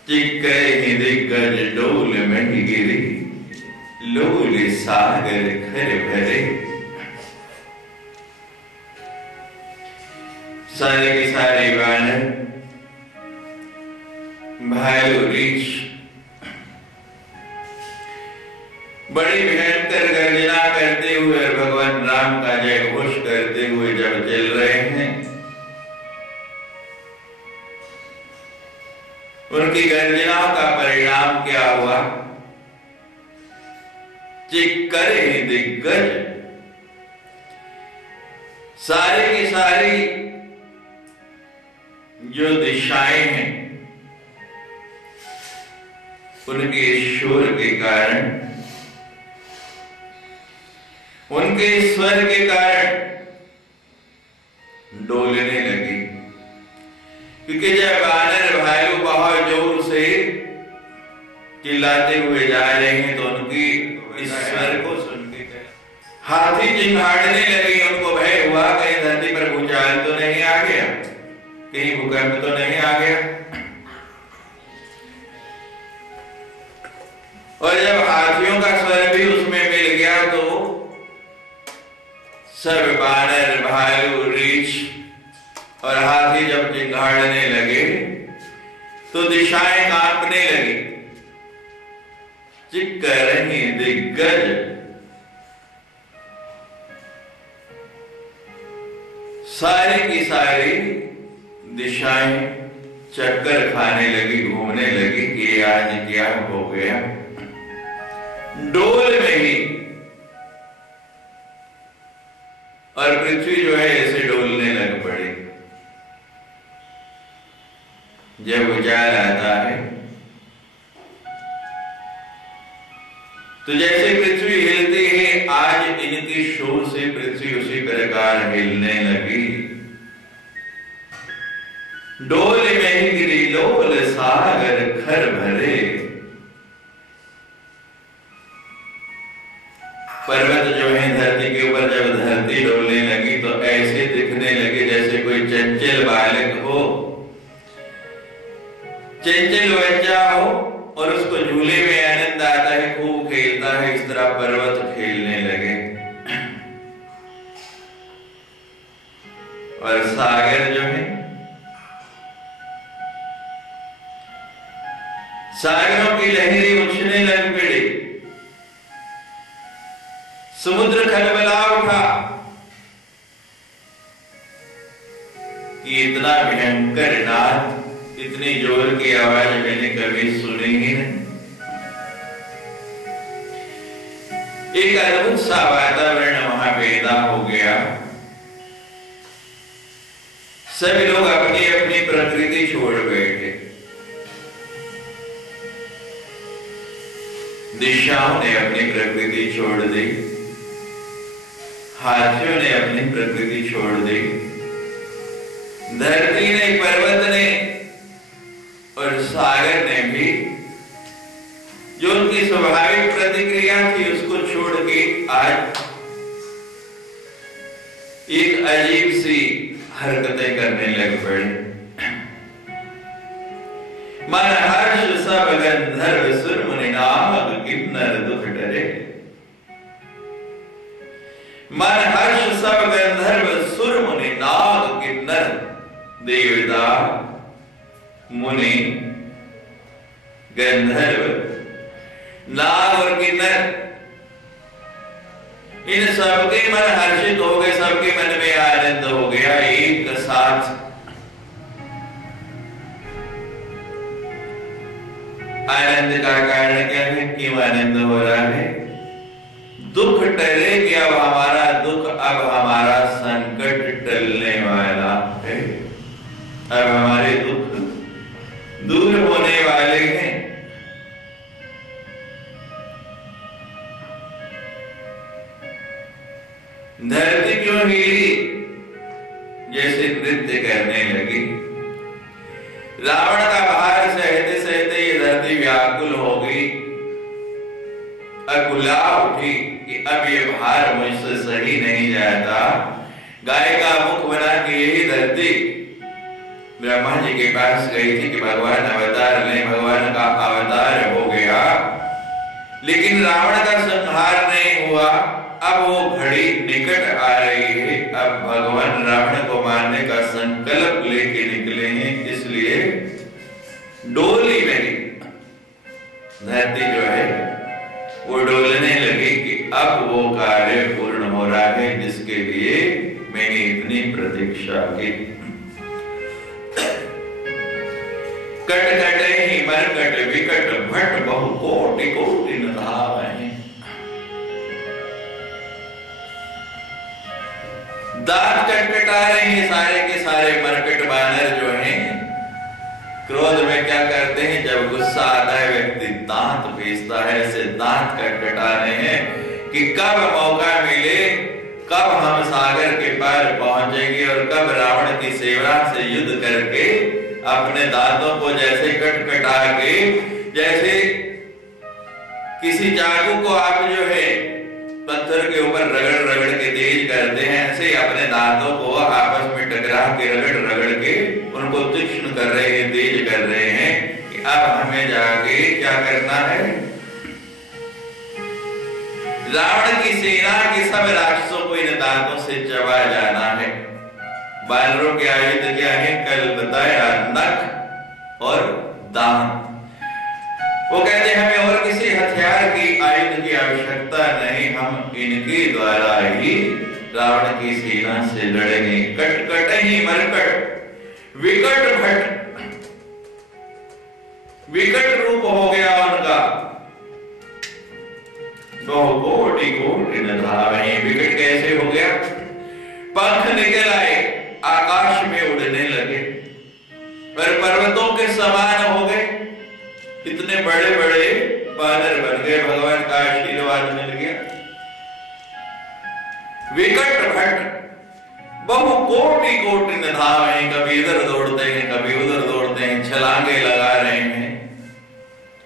श्री दिग्गज डोल में गिरी, लोल सागर खर भरे। सारे के सारे बानर, भालू रीछ बड़ी भयंकर गर्जना करते हुए और भगवान राम का जय घोष करते हुए जब चल रहे हैं, उनकी गर्जना का परिणाम क्या हुआ? चिक्करे दिग्गज, सारी की सारी जो दिशाएं हैं उनके शोर के कारण, उनके स्वर के कारण डोलने लगी। क्योंकि जब वानर भालू बहुत जोर से चिल्लाते हुए जा रहे हैं तो उनकी इस स्वर को सुन के हाथी चिंगाड़ने लगे। उनको भय हुआ कहीं धरती पर भूचाल तो नहीं आ गया, कहीं भूकंप तो नहीं आ गया। और जब हाथियों का स्वर भी उसमें मिल गया तो सब वानर भालू रीछ और हाथी जब चिंगाड़ने लगे तो दिशाएं कांपने लगी। चिक्करही दिग्गज सारी की सारी दिशाएं चक्कर खाने लगी, घूमने लगी कि आज क्या हो गया। डोल में ही और पृथ्वी जो है ऐसे डोलने लग पड़ी। जब उजाल आता है तो जैसे पृथ्वी हिलती है, आज इनकी शोर से पृथ्वी उसी प्रकार हिलने लगी। डोल में ही गिरी लोल सागर खर भरे। पर्वत जो है धरती के ऊपर जब धरती डोलने लगी तो ऐसे दिखने लगे जैसे कोई चंचल बालक हो, चंचल बच्चा हो और उसको झूले में आनंद आता है, खूब खेलता है। इस तरह पर्वत खेलने लगे और सागर जो है, सागरों की लहरें उछलने लग पड़ी। समुद्र खलबला उठा कि इतना भयंकर नाद, इतनी जोर की आवाज मैंने कभी सुनी ही नहीं। एक अद्भुत सा वातावरण वहां पैदा हो गया। सभी लोग अपनी अपनी प्रकृति छोड़ बैठे। दिशाओं ने अपनी प्रकृति छोड़ दी, हाथियों ने अपनी प्रकृति छोड़ दी, धरती ने, पर्वत ने और सागर ने भी जो उनकी स्वाभाविक प्रतिक्रिया थी उसको छोड़ के आज एक अजीब सी हरकतें करने लग पड़े। मन हर्ष सब गंधर्व सुर मुनि नाग किन्नर दुख डरे। मन हर्ष सब गंधर्व सुर मुनि नाग किन्नर, देवता मुनि गंधर्व नाग और किन्नर, इन सबके मन हर्षित हो गए, सबके मन में आनंद हो गया एक साथ। आनंद का कारण क्या है? क्यों आनंद हो रहा है? दुख टले कि अब हमारा दुख, अब हमारा संकट टलने वाला है, अब हमारे दुख दूर होने वाले हैं। धरती क्यों हिली? जैसे नृत्य करने लगी। रावण का भार सहते सहते ये धरती व्याकुल हो गई, अकुला उठी कि अब ये भार मुझसे सही नहीं जाता। गाय का मुख बना के यही धरती ब्रह्मा जी के पास गई थी कि भगवान अवतार ले, भगवान का अवतार हो गया, लेकिन रावण का संहार नहीं हुआ। अब वो घड़ी निकट आ रही है, अब भगवान रावण को मारने का संकल्प लेके निकले हैं। इसलिए डोली में धरती जो है वो डोलने लगी कि अब वो कार्य पूर्ण हो रहा है जिसके लिए मैंने इतनी प्रतीक्षा की। कट कटे ही मरकट विकट भट बहु कोटि कोटि न धावहि। दांत कटकटा रहे हैं सारे के सारे मरकट बानर जो हैं। क्रोध में क्या करते हैं? जब गुस्सा आता है व्यक्ति दांत पीसता है, ऐसे दांत कटकटा रहे हैं कि कब मौका मिले, कब हम सागर के पार पहुंचेंगे और कब रावण की सेवा से युद्ध करके अपने दांतों को जैसे कटकटा के, जैसे किसी चाकू को आप जो है पत्थर के ऊपर रगड़ रगड़ के तेज करते हैं, ऐसे अपने दांतों को आपस में टकरा के रगड़ रगड़ के उनको तीक्ष्ण कर रहे हैं, तेज कर रहे हैं कि अब हमें जाके क्या करना है। रावण की सेना के सब राक्षसों को इन दांतों से चबा जाना है। बानरों के आयुध क्या है, कल बताया, नख और दांत। वो कहते हैं हमें और किसी हथियार की, आयुध की आवश्यकता नहीं, हम इनके द्वारा ही रावण की सेना से लड़ेंगे। कटकट ही मरकट विकट भट, विकट रूप हो गया उनका। बहु कोटि कोटि न धावें, विकट कैसे हो गया, पंख निकल आए, आकाश में उड़ने लगे और पर्वतों के समान हो गए। इतने बड़े बड़े बानर बन गए, भगवान का आशीर्वाद मिल गया। विकट भट बहु कोटि कोटि न धावें, कभी इधर दौड़ते हैं, कभी उधर दौड़ते हैं, छलांगे लगा रहे हैं।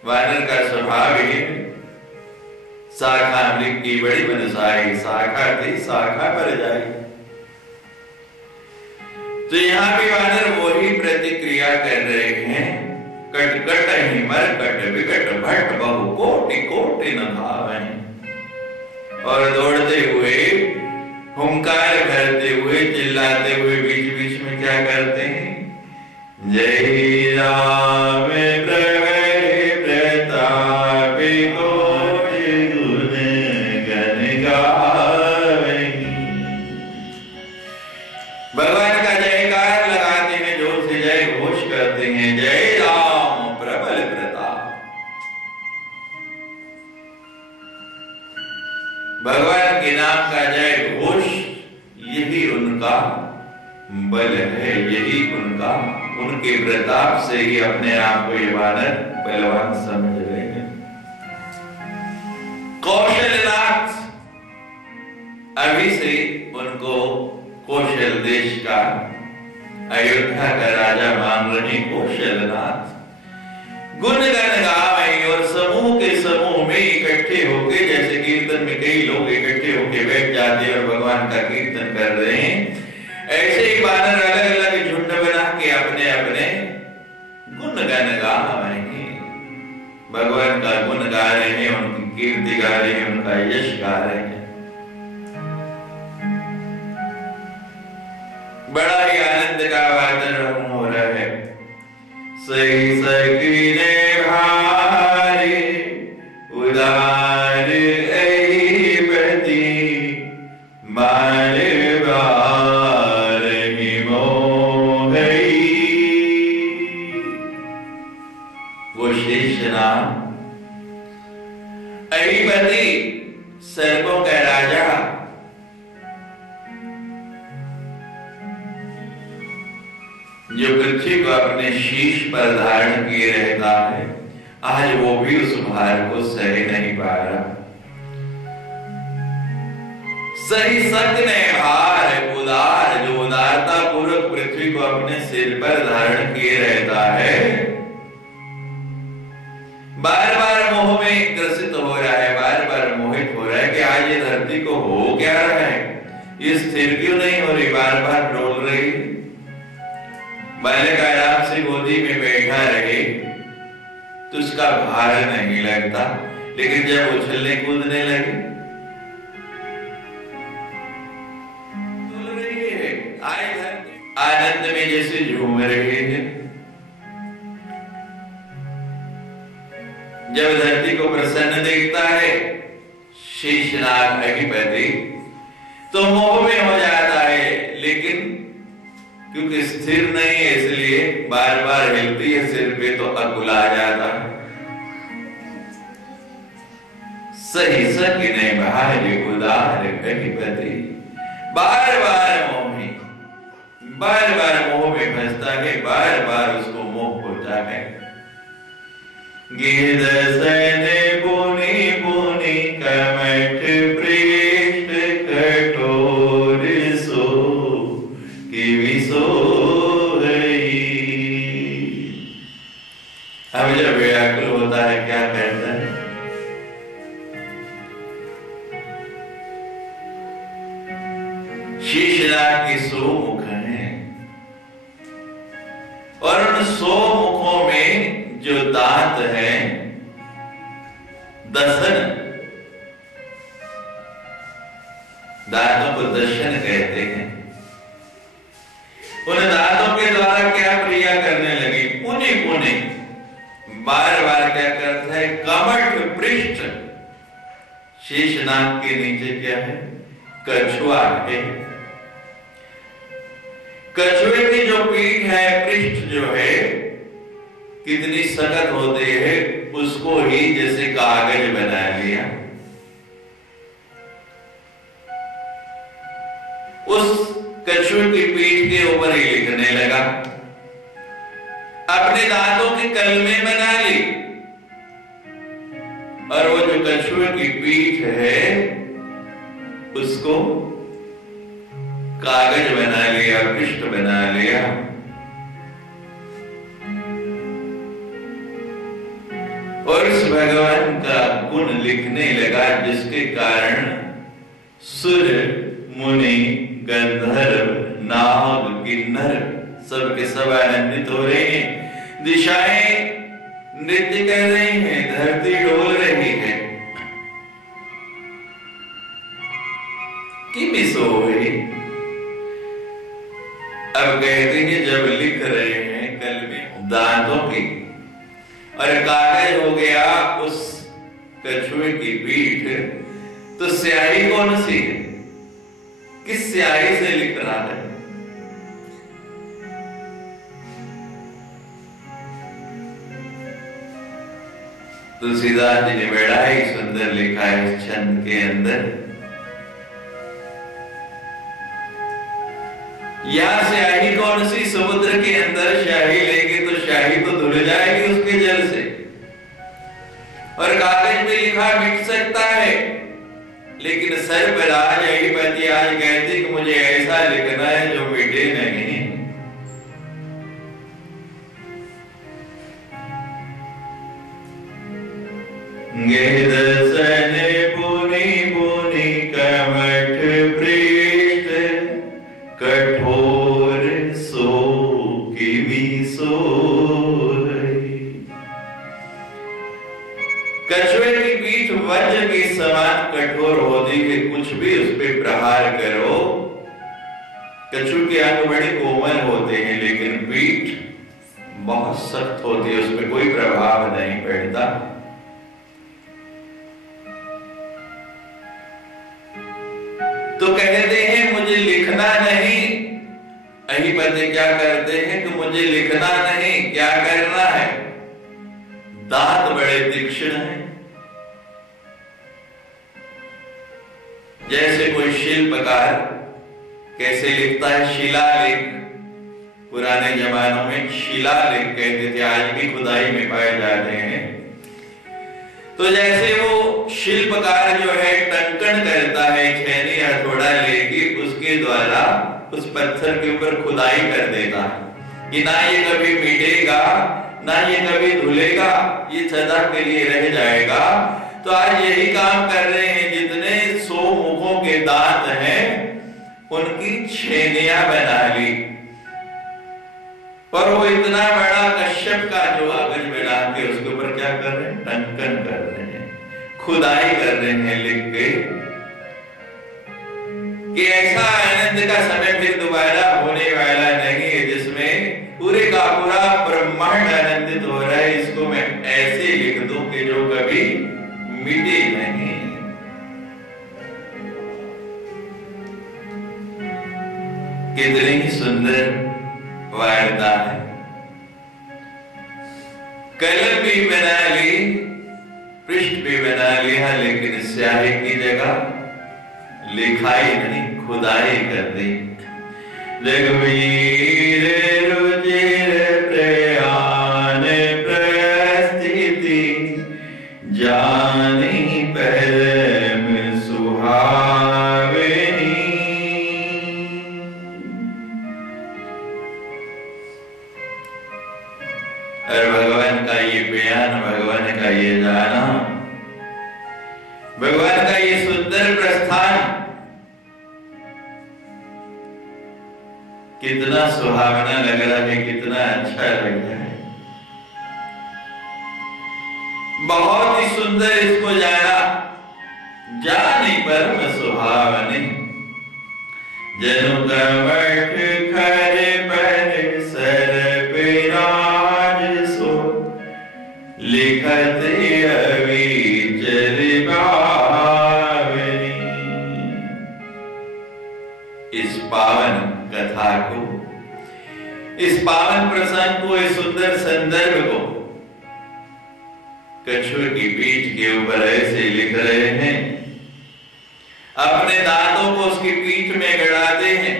वानर का स्वभाव ही शाखा अमृत की बड़ी मनसाई, शाखा थी शाखा पर जाई। तो यहां भी वानर वही प्रतिक्रिया कर रहे हैं, कटकट ही मरकट विकट भट बहु कोटि कोटि न धावें। और दौड़ते हुए, हुंकार भरते हुए, चिल्लाते हुए बीच बीच में क्या करते हैं, जय राम प्रगटे प्रताप कोटि गुण गण गावें। भगवान का जयकार लगाते हैं, जोर से जय घोष करते हैं, जय राम प्रबल प्रताप। भगवान के नाम का जय घोष, यही उनका बल है, यही उनका, उनके प्रताप से ही अपने आप को ये वानर बलवान समझ रहे हैं। कौशलनाथ, अभी से उनको कौशल देश का, अयोध्या का राजा मान रहे। कौशलनाथ गुणगान गावें, और समूह के समूह में इकट्ठे होके, जैसे कीर्तन में कई लोग इकट्ठे होके बैठ जाते हैं और भगवान का कीर्तन कर रहे हैं, ऐसे ही वानर अलग अलग झुंड बना के अपने अपने गुणगान गावें, भगवान का गुण गा रहे हैं, उनकी कीर्ति गा रहे हैं, उनका यश गा रहे हैं। बड़ा ही आनंद का वातावरण हो रहा है। सही सकीने भारे उदार ऐपति मारे बार ही मोहई। वो शेषनाग ऐपति, सर्पों का राजा, जो पृथ्वी को अपने शीश पर धारण किए रहता है, आज वो भी उस भार को सह नहीं पा रहा। सही सकने भार उदार, जो उदारता पूर्वक पृथ्वी को अपने सिर पर धारण किए रहता है, बार बार मोह में ग्रसित हो रहा है, बार बार मोहित हो रहा है कि आज ये धरती को हो क्या रहा है, ये स्थिर क्यों नहीं हो रही, बार बार डोल रही। बालक आराम से गोदी में बैठा रहे तो उसका भार नहीं लगता, लेकिन जब उछलने कूदने लगे, डोल रही है, आनंद में जैसे झूम रहे हैं। जब धरती को प्रसन्न देखता है शेषनाग अधिपति, तो मोह में हो जाता है, लेकिन क्योंकि स्थिर नहीं है इसलिए बार बार हिलती है सिर पे, तो अकुला जाता है। सही सकिने भारी उदार अधिपति, बार बार मोही, बार बार मोह में फंसता है, बार बार उसको मोह होता है। गिर सने पुनि पुनि कमठ पृष्ठ कठोर सो कि विसो गई। शेषनाग के 100 मुख हैं और उन 100 मुखों में जो दांत है दसन, दांतों को दर्शन कहते हैं। उन दांतों के द्वारा क्या क्रिया करने लगी? पुनि पुनि बार बार क्या करता है? कमठ पृष्ठ, शेषनाग के नीचे क्या है? कछुआ है। कछुए की जो पीठ है, पृष्ठ जो है कितनी सख्त होती है, उसको ही जैसे कागज बना लिया। उस कछुए की पीठ के ऊपर ही लिखने लगा, अपने दांतों की कलमें बना ली और वो जो कछुए की पीठ है उसको कागज बना लिया, पृष्ठ बना लिया। और उस भगवान का गुण लिखने लगा, जिसके कारण सुर मुनि गंधर्व नाग किन्नर सब के सब आनंदित हो रहे हैं, दिशाएं नृत्य कर रही हैं, धरती डोल रही है। कि मिस हो गई। अब कहते हैं जब लिख रहे हैं कलमे दांतों की और कागज हो गया उस कछुए की पीठ, तो स्याही कौन सी है? किस स्याही से लिख रहा है? तुलसीदास जी ने बड़ा ही सुंदर लिखा है इस छंद के अंदर, यह स्याही कौन सी? समुद्र के अंदर स्याही लेंगे तो स्याही तो धुल जाएगी उसके जल से, और कागज पे लिखा मिट सकता है, लेकिन सर पर आज अहिपति आज कहती कि मुझे ऐसा लिखना है जो मिटे नहीं। दसन पुनि पुनि कमठ पृष्ठ कठोर सो किमी सोई। कछुए की पीठ वज्र के समान कठोर होती है, कुछ भी उस पर प्रहार करो। कछुए के अंग बड़े कोमल होते हैं, लेकिन पीठ बहुत सख्त होती है, उस पर कोई प्रभाव नहीं पड़ता। तो कहते हैं मुझे लिखना नहीं, अहिपति क्या करते हैं कि मुझे लिखना नहीं, क्या करना है? दांत बड़े तीक्ष्ण हैं, जैसे कोई शिल्पकार कैसे लिखता है शिलालेख, पुराने जमानों में शिलालेख कहते थे, आज भी खुदाई में पाए जाते हैं। तो जैसे वो शिल्पकार जो है टंकन करता है, छेनी हथौड़ा लेके उसके द्वारा उस पत्थर के ऊपर खुदाई कर देता है कि ना ये कभी मिटेगा ना ये कभी धुलेगा, ये सदा के लिए रह जाएगा। तो आज यही काम कर रहे हैं, जितने 100 मुखों के दांत हैं उनकी छेनियां बना ली, और वो इतना बड़ा कश्यप का जो कागज बना के उसके ऊपर क्या कर रहे हैं? टंकन कर रहे हैं, खुदाई कर रहे हैं लिख के, कि ऐसा आनंद का समय फिर दोबारा होने वाला नहीं है जिसमें पूरे का पूरा ब्रह्मांड आनंदित हो रहा है। इसको मैं ऐसे लिख दूं कि जो कभी मिटे नहीं। कितनी ही सुंदर वार्ता है। कलम भी बना ली, पृष्ठ भी बना लिया, लेकिन स्याही की जगह लिखाई नहीं, खुदाई कर दी। रघुवीर रुचिर प्रयाण प्रस्थिति जानी परम सुहावनी। और भगवान का ये बयान, भगवान का ये जाना, भगवान का ये सुंदर प्रस्थान कितना सुहावना लग रहा है, कितना अच्छा लग रहा है। बहुत ही सुंदर इसको जाना, जानी परम सुहावनी। जनु कवट खर पर सर विराज सो, लिखत अविचल बावनी। इस पावन कथा को, इस पावन प्रसंग को, इस सुंदर संदर्भ को कछुए की पीठ के ऊपर ऐसे लिख रहे हैं, अपने दांतों को उसकी पीठ में गड़ाते हैं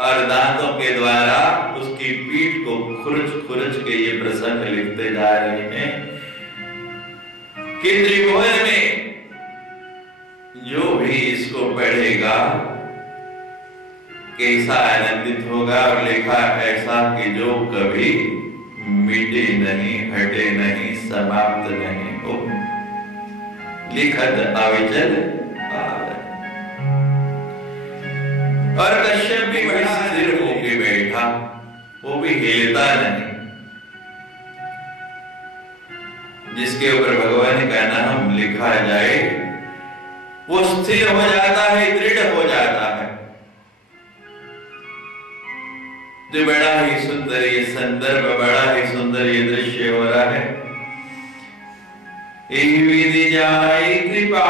और दांतों के द्वारा उसकी पीठ को खुरच खुरच के ये प्रसंग लिखते जा रहे हैं कि त्रिभुवन में जो भी इसको पढ़ेगा कैसा आनंदित होगा। और लिखा ऐसा कि जो कभी मिटे नहीं, हटे नहीं, समाप्त नहीं हो। लिखत अविचल बावनी। और कश्यप भी बड़ा स्थिर होके बैठा, वो भी हिलता नहीं। जिसके ऊपर भगवान का नाम लिखा जाए वो स्थिर हो जाता है, दृढ़ हो जाता है। जो बड़ा ही सुंदर ये संदर्भ, बड़ा ही सुंदर ये दृश्य हो रहा है। विधि जाय कृपा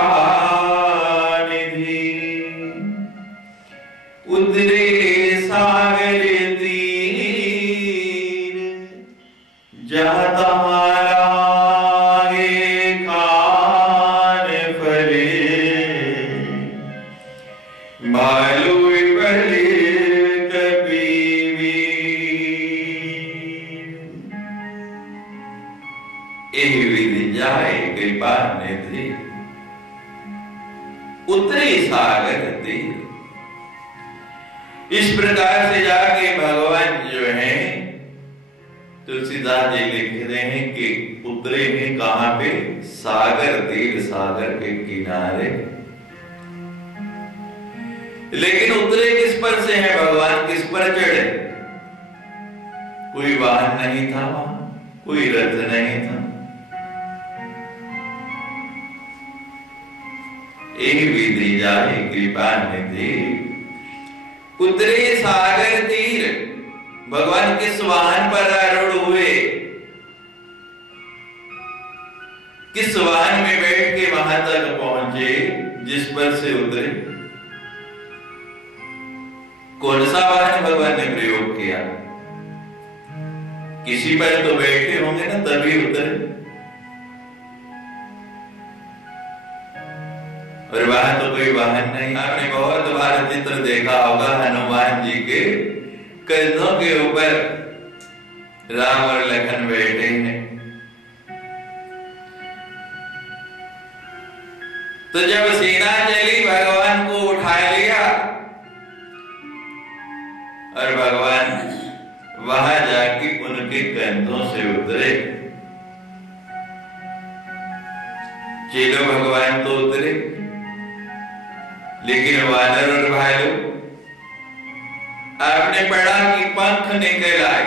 निधि, उतरे सागर तीर, जहाँ तहारा खान फले, भालू बले कृपा निधि, उतरे सागर तीर। इस प्रकार से जाके भगवान जो है तुलसीदास जी लिख रहे हैं कि उतरे हैं कहां पे? सागर तीर, सागर के किनारे। लेकिन उतरे किस पर से है भगवान? किस पर चढ़े? कोई वाहन नहीं था वहां, कोई रथ नहीं था। विधि जाए कृपा निधि, उतरे सागर तीर। भगवान किस वाहन पर आरूढ़ हुए? किस वाहन में बैठ के वहां तक पहुंचे जिस पर से उतरे? कौन सा वाहन भगवान ने प्रयोग किया? किसी पर तो बैठे होंगे ना, तभी उतरे। और वहां तो कोई वाहन नहीं। आपने बहुत बार चित्र देखा होगा हनुमान जी के कंधों के ऊपर राम और लखन बैठे हैं। तो जब सेना चली, भगवान को उठा लिया और भगवान वहां जाके उनके कंधों से उतरे। चेलो भगवान तो उतरे, लेकिन वानर और भालू आपने पढ़ा कि पंख निकल आए।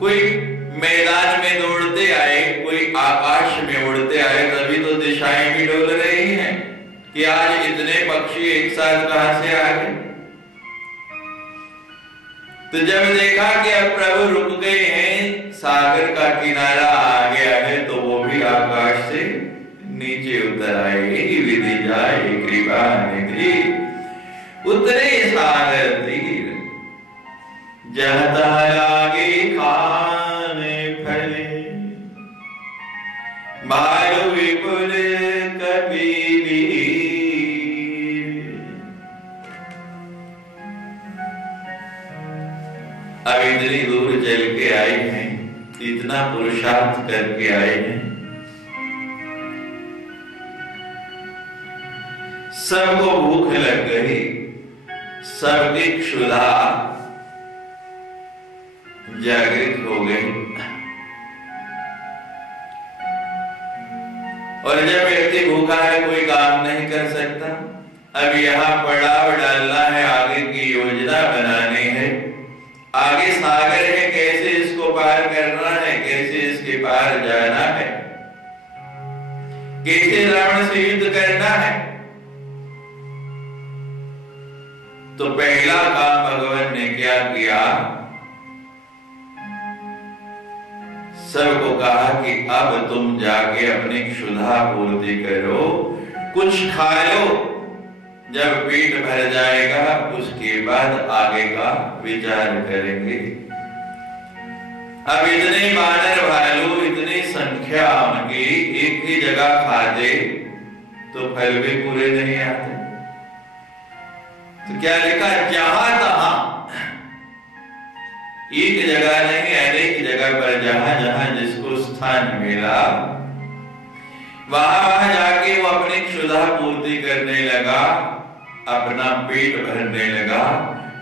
कोई मैदान में दौड़ते आए, कोई आकाश में उड़ते आए। तभी तो दिशाएं भी डोल रही हैं कि आज इतने पक्षी एक साथ कहां से आ गए। तो जब देखा कि अब प्रभु रुक गए हैं, सागर का किनारा आ गया है, तो वो भी आकाश से नीचे उतर आए। विधि जाए कृपा निधि, उतरे सागर तीर, जहाँ लागे खान फले, भालू विपुल कबीर। अब इतनी दूर चल के आए हैं, इतना पुरुषार्थ करके आए हैं, सबको भूख लग गई, सबकी क्षुधा जागृत हो गई। और जब व्यक्ति भूखा है, कोई काम नहीं कर सकता। अब यहाँ पड़ाव डालना है, आगे पार जाना है, कैसे रावण से युद्ध करना है। तो पहला काम भगवान ने क्या किया, सबको कहा कि अब तुम जाके अपनी क्षुधा पूर्ति करो, कुछ खा लो, जब पेट भर जाएगा उसके बाद आगे का विचार करेंगे। अब इतने वानर भालू, इतनी संख्या उनकी, एक ही जगह खाते तो फल भी पूरे नहीं आते। तो क्या लिखा, जहां तहां, एक जगह नहीं अनेक जगह पर, जहां जहां जिसको स्थान मिला वहां वहां जाके वो अपनी क्षुधा पूर्ति करने लगा, अपना पेट भरने लगा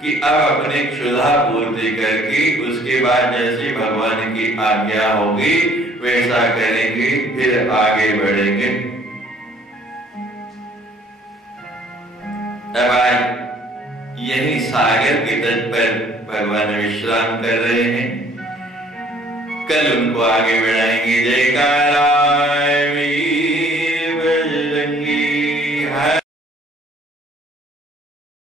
कि अब अपनी क्षुधा पूर्ति करके उसके बाद जैसे भगवान की आज्ञा होगी वैसा करेंगे, फिर आगे बढ़ेंगे। अब आज यही सागर के तट पर भगवान विश्राम कर रहे हैं, कल उनको आगे बढ़ाएंगे। जयकारा वीर